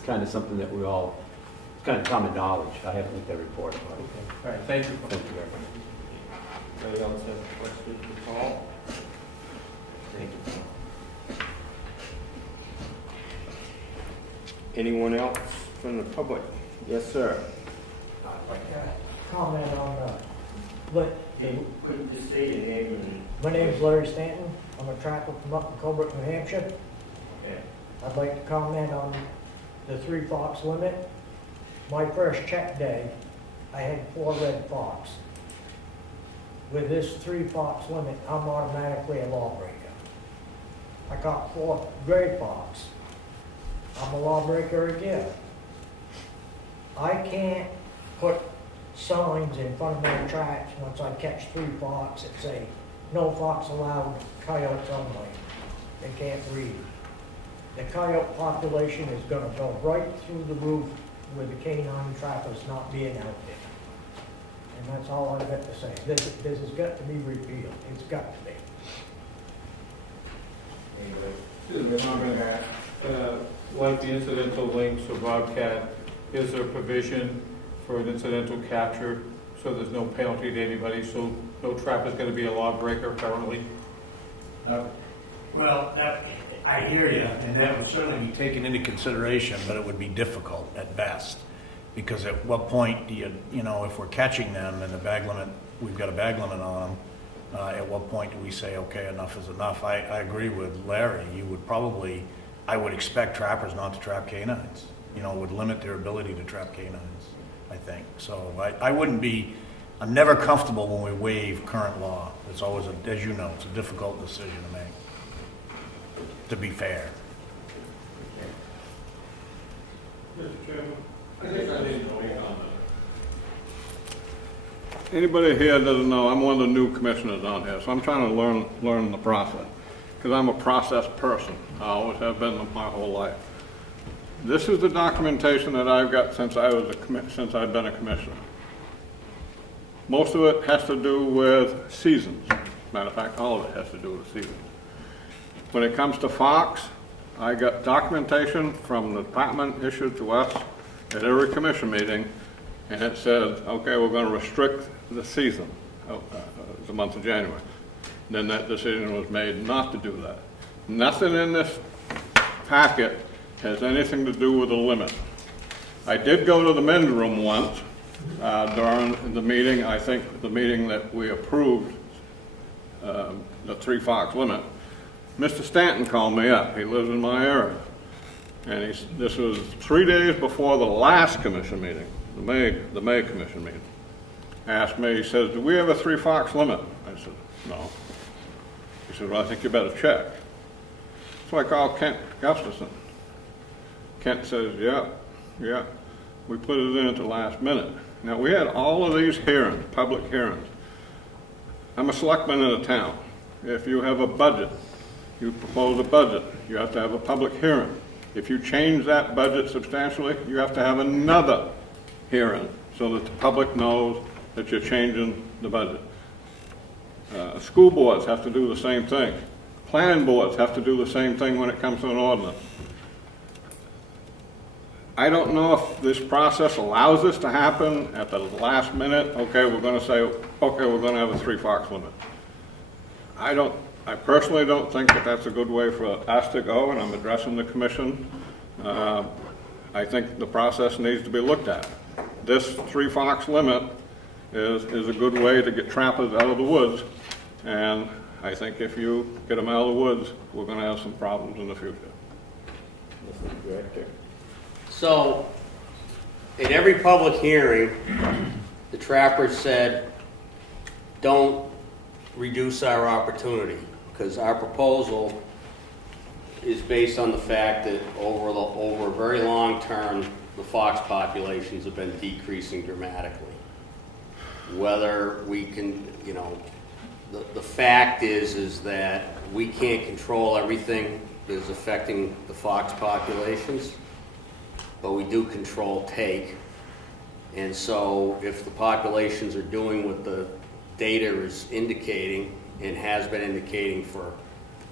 kind of something that it's kind of common knowledge. I haven't looked at a report about it. Okay. All right, thank you. Thank you very much. Anybody else have a question for Paul? Thank you. Anyone else from the public? Yes, sir. I'd like to comment on Couldn't just say your name and... my name's Larry Stanton. I'm a trapper from up in Colebrook, New Hampshire. Okay. I'd like to comment on the 3 fox limit. My first check day, I had 4 red fox. With this 3 fox limit, I'm automatically a lawbreaker. I got 4 gray fox. I'm a lawbreaker again. I can't put signs in front of my tracks once I catch 3 fox that say, no fox allowed, coyotes only. They can't read. The coyote population is gonna go right through the roof with the canine trappers not being out there. And that's all I've got to say. This has got to be repealed. It's got to be. Like the incidental lynx or bobcat, is there a provision for an incidental capture so there's no penalty to anybody, so no trapper's gonna be a lawbreaker apparently. Well, I hear you, and that would certainly be taken into consideration, but it would be difficult at best. Because at what point do you know, if we're catching them and the bag limit, we've got a bag limit on them, at what point do we say, okay, enough is enough? I agree with Larry. You would probably, I would expect trappers not to trap canines. You know, would limit their ability to trap canines, I think. So I wouldn't be, I'm never comfortable when we waive current law. It's always, as you know, it's a difficult decision to make, to be fair. Mr. Chairman, I think I need to weigh on that. Anybody here doesn't know, I'm one of the new commissioners on here, so I'm trying to learn the process, because I'm a process person. I always have been my whole life. This is the documentation that I've got since I've been a commissioner. Most of it has to do with seasons. Matter of fact, all of it has to do with seasons. When it comes to fox, I got documentation from the department issued to us at every commission meeting, and it says, okay, we're going to restrict the season, the month of January. Then that decision was made not to do that. Nothing in this packet has anything to do with a limit. I did go to the men's room once during the meeting, I think the meeting that we approved the 3 fox limit. Mr. Stanton called me up. He lives in my area. And this was 3 days before the last commission meeting, the May commission meeting. Asked me, he says, do we have a 3 fox limit? I said, no. He said, well, I think you better check. So I called Kent Gustafson. Kent says, yeah, we put it in at the last minute. Now, we had all of these hearings, public hearings. I'm a selectman in a town. If you have a budget, you propose a budget, you have to have a public hearing. If you change that budget substantially, you have to have another hearing so that the public knows that you're changing the budget. School boards have to do the same thing. Planning boards have to do the same thing when it comes to an ordinance. I don't know if this process allows this to happen at the last minute. Okay, we're going to say, okay, we're going to have a 3 fox limit. I personally don't think that that's a good way for us to go, and I'm addressing the commission. I think the process needs to be looked at. This 3 fox limit is a good way to get trappers out of the woods, and I think if you get them out of the woods, we're going to have some problems in the future. Mr. Director. So, in every public hearing, the trappers said, don't reduce our opportunity, because our proposal is based on the fact that over a very long term, the fox populations have been decreasing dramatically. Whether we can, you know, the fact is that we can't control everything that is affecting the fox populations, but we do control take. And so if the populations are doing what the data is indicating and has been indicating for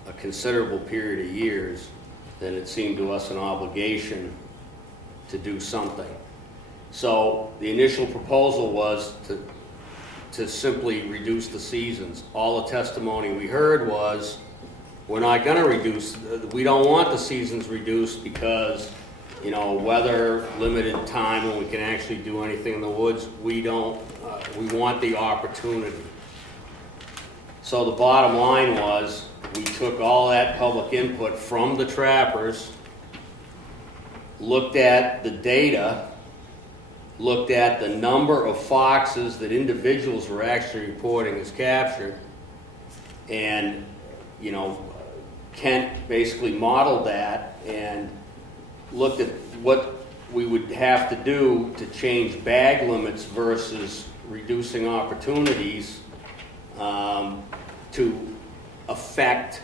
a considerable period of years, then it seemed to us an obligation to do something. So the initial proposal was to simply reduce the seasons. All the testimony we heard was, we're not going to reduce, we don't want the seasons reduced because, you know, weather limited time when we can actually do anything in the woods. We don't, we want the opportunity. So the bottom line was, we took all that public input from the trappers, looked at the data, looked at the number of foxes that individuals were actually reporting as captured, and, you know, Kent basically modeled that and looked at what we would have to do to change bag limits versus reducing opportunities to affect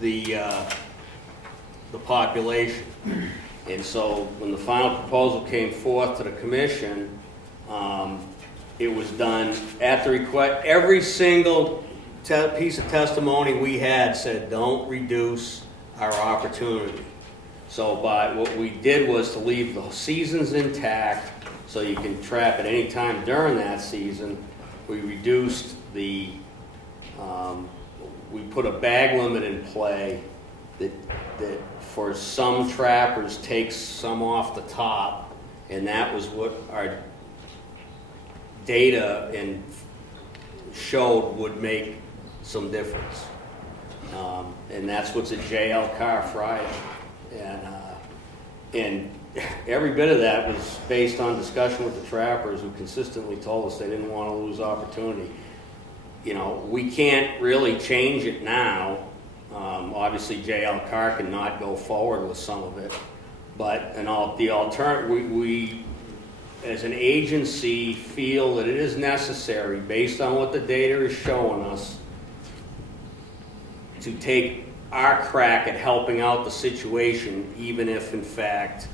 the population. And so when the final proposal came forth to the commission, it was done at the request. Every single piece of testimony we had said, don't reduce our opportunity. So what we did was to leave the seasons intact so you can trap at any time during that season. We reduced the, we put a bag limit in play that for some trappers takes some off the top, and that was what our data and showed would make some difference. And that's what's at JL Carr Friday. And every bit of that was based on discussion with the trappers, who consistently told us they didn't want to lose opportunity. You know, we can't really change it now. Obviously, JL Carr cannot go forward with some of it, but the alternative, we as an agency feel that it is necessary, based on what the data is showing us, to take our crack at helping out the situation, even if in fact,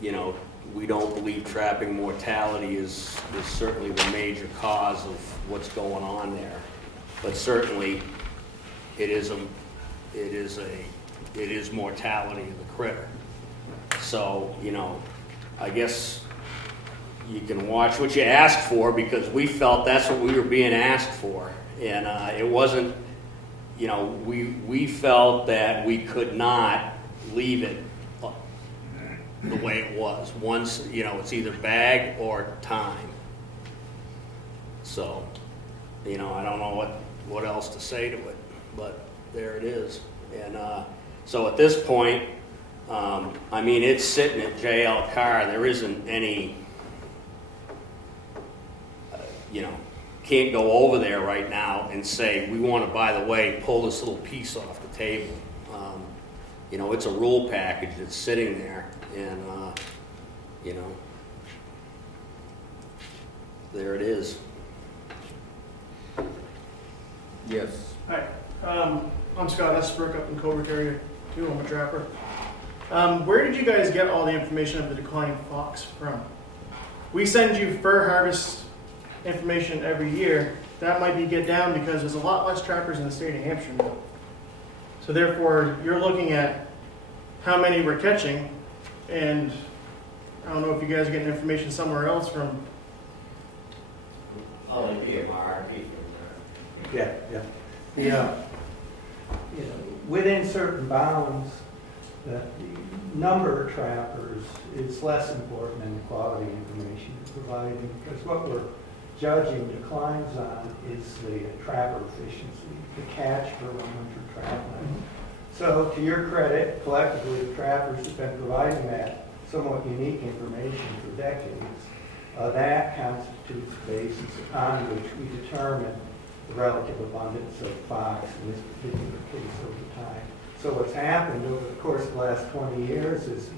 you know, we don't believe trapping mortality is certainly the major cause of what's going on there. But certainly, it is mortality of the critter. So, you know, I guess you can watch what you ask for, because we felt that's what we were being asked for. And it wasn't, you know, we felt that we could not leave it the way it was. Once, you know, it's either bag or time. So, you know, I don't know what else to say to it, but there it is. And so at this point, I mean, it's sitting at JL Carr. There isn't any, you know, can't go over there right now and say, we want to, by the way, pull this little piece off the table. You know, it's a rule package that's sitting there, and, you know, there it is. Yes. Hi, I'm Scott Esbrook up in Covert area too. I'm a trapper. Where did you guys get all the information of the declining fox from? We send you fur harvest information every year. That might be get down because there's a lot less trappers in the state of Hampshire now. So therefore, you're looking at how many we're catching, and I don't know if you guys are getting information somewhere else from. Oh, the PMR. Yeah. You know, within certain bounds, the number of trappers is less important than the quality of information you're providing, because what we're judging declines on is the trapper efficiency, the catch per 100 trap nights. So to your credit, collectively, the trappers have been providing that somewhat unique information for decades. That constitutes the basis upon which we determine the relative abundance of fox in this particular case over time. So what's happened over the course of the last 20 years is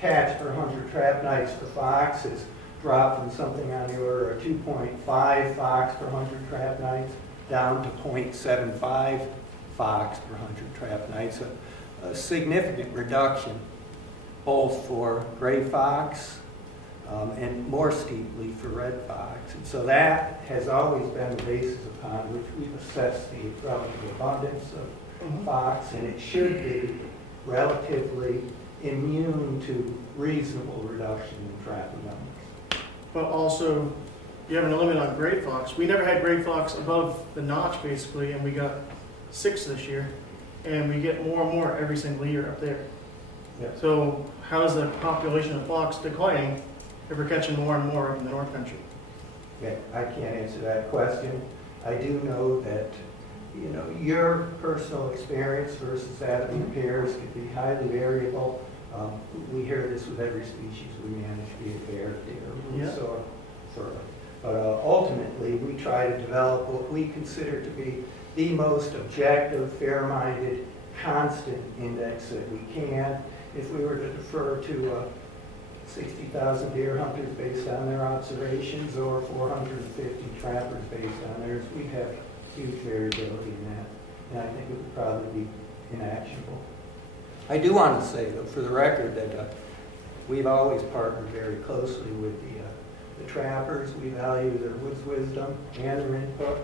catch per 100 trap nights for fox has dropped from something on the order of 2.5 fox per 100 trap nights down to 0.75 fox per 100 trap nights, a significant reduction both for gray fox and more steeply for red fox. And so that has always been the basis upon which we've assessed the relative abundance of fox, and it should be relatively immune to reasonable reduction in trapping numbers. But also, you have a limit on gray fox. We never had gray fox above the notch, basically, and we got 6 this year, and we get more and more every single year up there. Yeah. So how is the population of fox declining if we're catching more and more in the North Country? Okay, I can't answer that question. I do know that, you know, your personal experience versus that of your peers could be highly variable. We hear this with every species we manage, be it bear, deer, moose, or fur. But ultimately, we try to develop what we consider to be the most objective, fair-minded, constant index that we can. If we were to defer to 60,000 deer hunters based on their observations, or 450 trappers based on theirs, we'd have huge variability in that. And I think it would probably be inactionable. I do want to say, though, for the record, that we've always partnered very closely with the trappers. We value their woods wisdom and their input.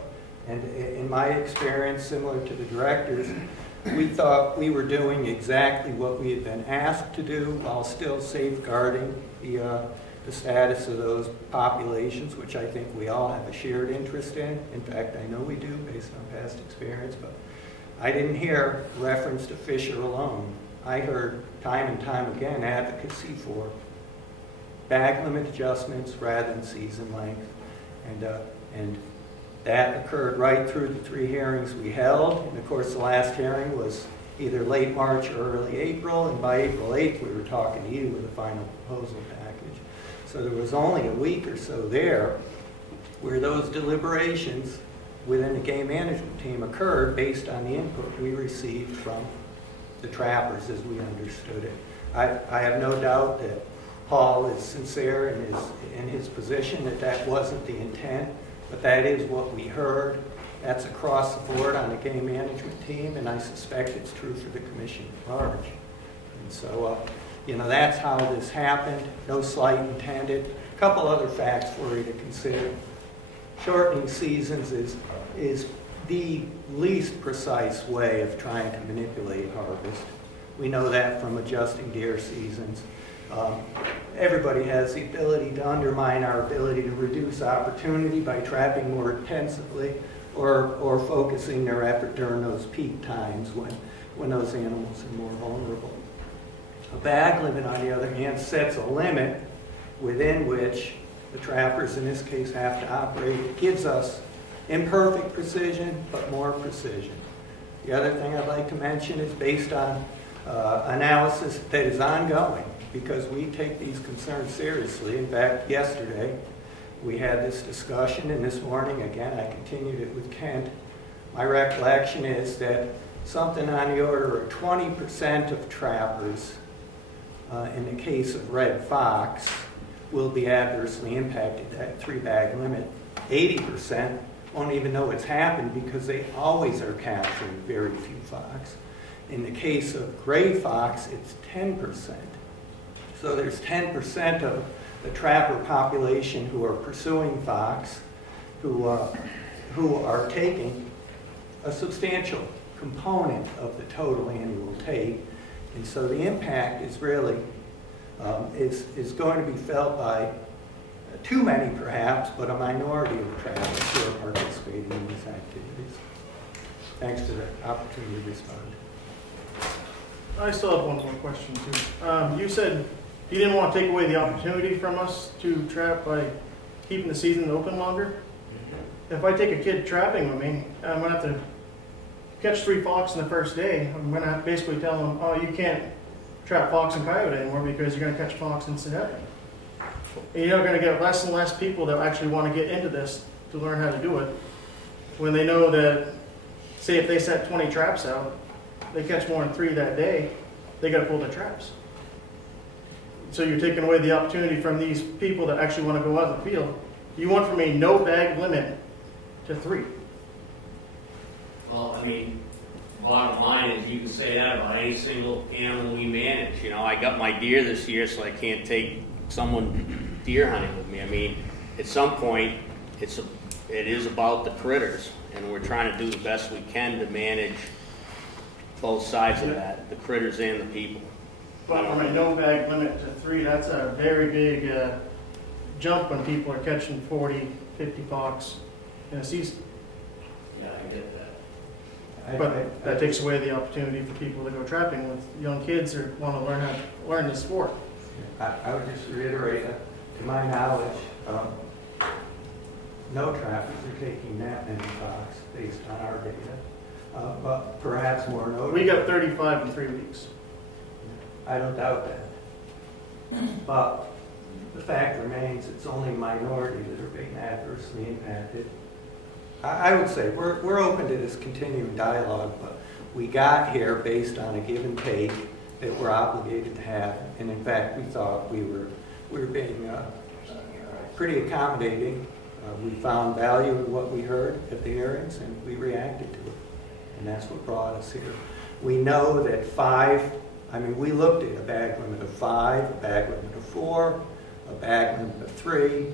And in my experience, similar to the directors, we thought we were doing exactly what we had been asked to do while still safeguarding the the status of those populations, which I think we all have a shared interest in. In fact, I know we do based on past experience, but I didn't hear reference to Fisher alone. I heard time and time again advocacy for bag limit adjustments rather than season length. And that occurred right through the 3 hearings we held. And of course, the last hearing was either late March or early April, and by April 8th, we were talking to you with a final proposal package. So there was only a week or so there where those deliberations within the game management team occurred based on the input we received from the trappers as we understood it. I have no doubt that Paul is sincere in his position that wasn't the intent, but that is what we heard. That's across the board on the game management team, and I suspect it's true for the commission at large. And so, that's how this happened. No slight intended. A couple other facts for you to consider. Shortening seasons is the least precise way of trying to manipulate harvest. We know that from adjusting deer seasons. Everybody has the ability to undermine our ability to reduce opportunity by trapping more intensively or focusing their effort during those peak times when those animals are more vulnerable. A bag limit, on the other hand, sets a limit within which the trappers in this case have to operate. It gives us imperfect precision, but more precision. The other thing I'd like to mention is based on analysis that is ongoing, because we take these concerns seriously. In fact, yesterday we had this discussion, and this morning again I continued it with Kent. My recollection is that something on the order of 20% of trappers in the case of red fox will be adversely impacted, that 3-bag limit. 80% won't even know it's happened because they always are capturing very few fox. In the case of gray fox, it's 10%. So there's 10% of the trapper population who are pursuing fox, who are taking a substantial component of the total annual take. And so the impact is really, is going to be felt by too many perhaps, but a minority of trappers who are participating in these activities. Thanks for the opportunity to respond. I still have one more question too. You said you didn't want to take away the opportunity from us to trap by keeping the season open longer. If I take a kid trapping with me, I'm going to have to catch 3 fox in the first day. I'm going to have to basically tell them, oh, you can't trap fox and coyote anymore because you're going to catch fox incidentally. And you're going to get less and less people that actually want to get into this to learn how to do it when they know that, say if they set 20 traps out, they catch more than 3 that day, they got to pull their traps. So you're taking away the opportunity from these people that actually want to go out in the field. You want from a no bag limit to 3. Well, I mean, bottom line is you can say that about any single animal we manage. I got my deer this year, so I can't take someone deer hunting with me. I mean, at some point, it is about the critters, and we're trying to do the best we can to manage both sides of that, the critters and the people. But from a no bag limit to 3, that's a very big jump when people are catching 40, 50 fox in a season. Yeah, I get that. But that takes away the opportunity for people to go trapping with young kids or want to learn the sport. I would just reiterate, to my knowledge, no trappers are taking that many fox based on our data, but perhaps more notably. We got 35 in 3 weeks. I don't doubt that. But the fact remains it's only a minority that are being adversely impacted. I would say we're open to this continuing dialogue, but we got here based on a give and take that we're obligated to have. And in fact, we thought we were being pretty accommodating. We found value in what we heard at the hearings, and we reacted to it. And that's what brought us here. We know that 5, we looked at a bag limit of 5, a bag limit of 4, a bag limit of 3,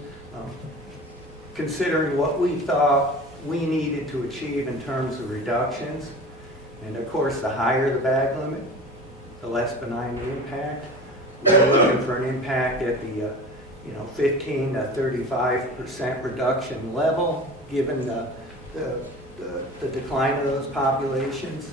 considering what we thought we needed to achieve in terms of reductions. And of course, the higher the bag limit, the less benign the impact. We were looking for an impact at the 15 to 35% reduction level, given the decline of those populations.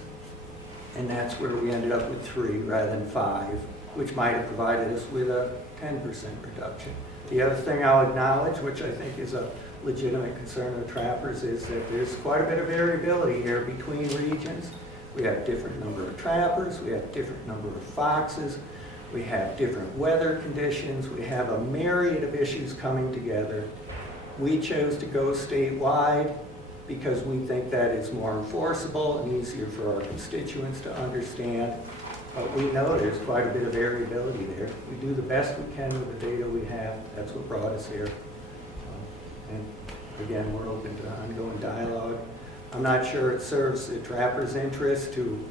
And that's where we ended up with 3 rather than 5, which might have provided us with a 10% reduction. The other thing I'll acknowledge, which I think is a legitimate concern of trappers, is that there's quite a bit of variability here between regions. We have different number of trappers, we have different number of foxes, we have different weather conditions, we have a myriad of issues coming together. We chose to go statewide because we think that is more enforceable and easier for our constituents to understand. But we know there's quite a bit of variability there. We do the best we can with the data we have. That's what brought us here. And again, we're open to ongoing dialogue. I'm not sure it serves the trappers' interest to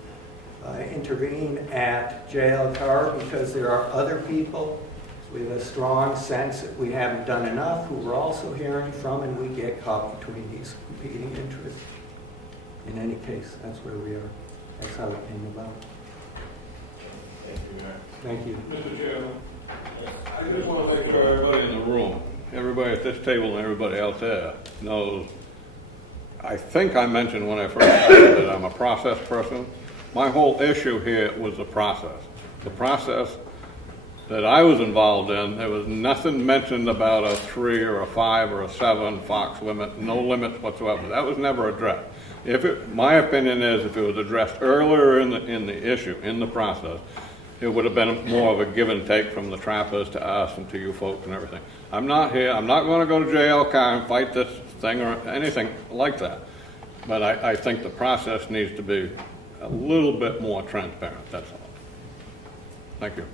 intervene at jail Carr because there are other people. We have a strong sense that we haven't done enough, who we're also hearing from, and we get caught between these competing interests. In any case, that's where we are. That's how it came about. Thank you. Mr. Chairman, I just want to make sure everybody in the room, everybody at this table and everybody out there knows, I think I mentioned when I first started that I'm a process person. My whole issue here was the process. The process that I was involved in, there was nothing mentioned about a 3 or a 5 or a 7 fox limit, no limits whatsoever. That was never addressed. My opinion is if it was addressed earlier in the issue, in the process, it would have been more of a give and take from the trappers to us and to you folks and everything. I'm not here, I'm not going to go to jail, Carr, and fight this thing or anything like that. But I think the process needs to be a little bit more transparent, that's all. Thank you.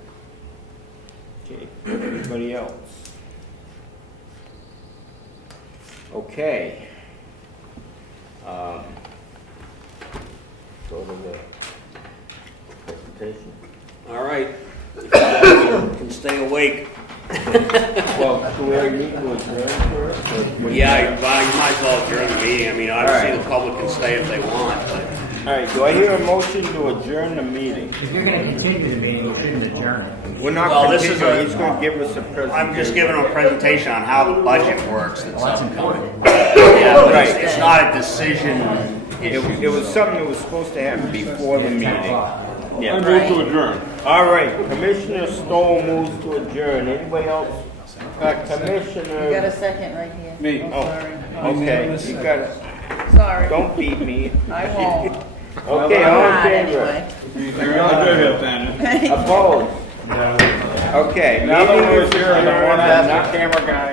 Okay, anybody else? Okay. Go to the presentation. All right. If you guys can stay awake. Well, do we need to adjourn first? Yeah, well, you might as well adjourn the meeting. I mean, obviously the public can stay if they want, but. All right, do I hear a motion to adjourn the meeting? If you're going to continue the meeting, you shouldn't adjourn it. We're not Well, this is continuing, he's going to give us a presentation. I'm just giving them a presentation on how the budget works. That's important. Yeah, but it's not a decision issue. It was something that was supposed to happen before the meeting. Yeah. I move to adjourn. All right, Commissioner Stohl moves to adjourn. Anybody else? Commissioner. You got a second right here. Me. Oh, sorry. Okay, you got it. Sorry. Don't beat me. I won't. Okay, all in God, favor? anyway. Opposed? Okay. Now that meeting we're is here, I don't adjourned. want to ask the camera guy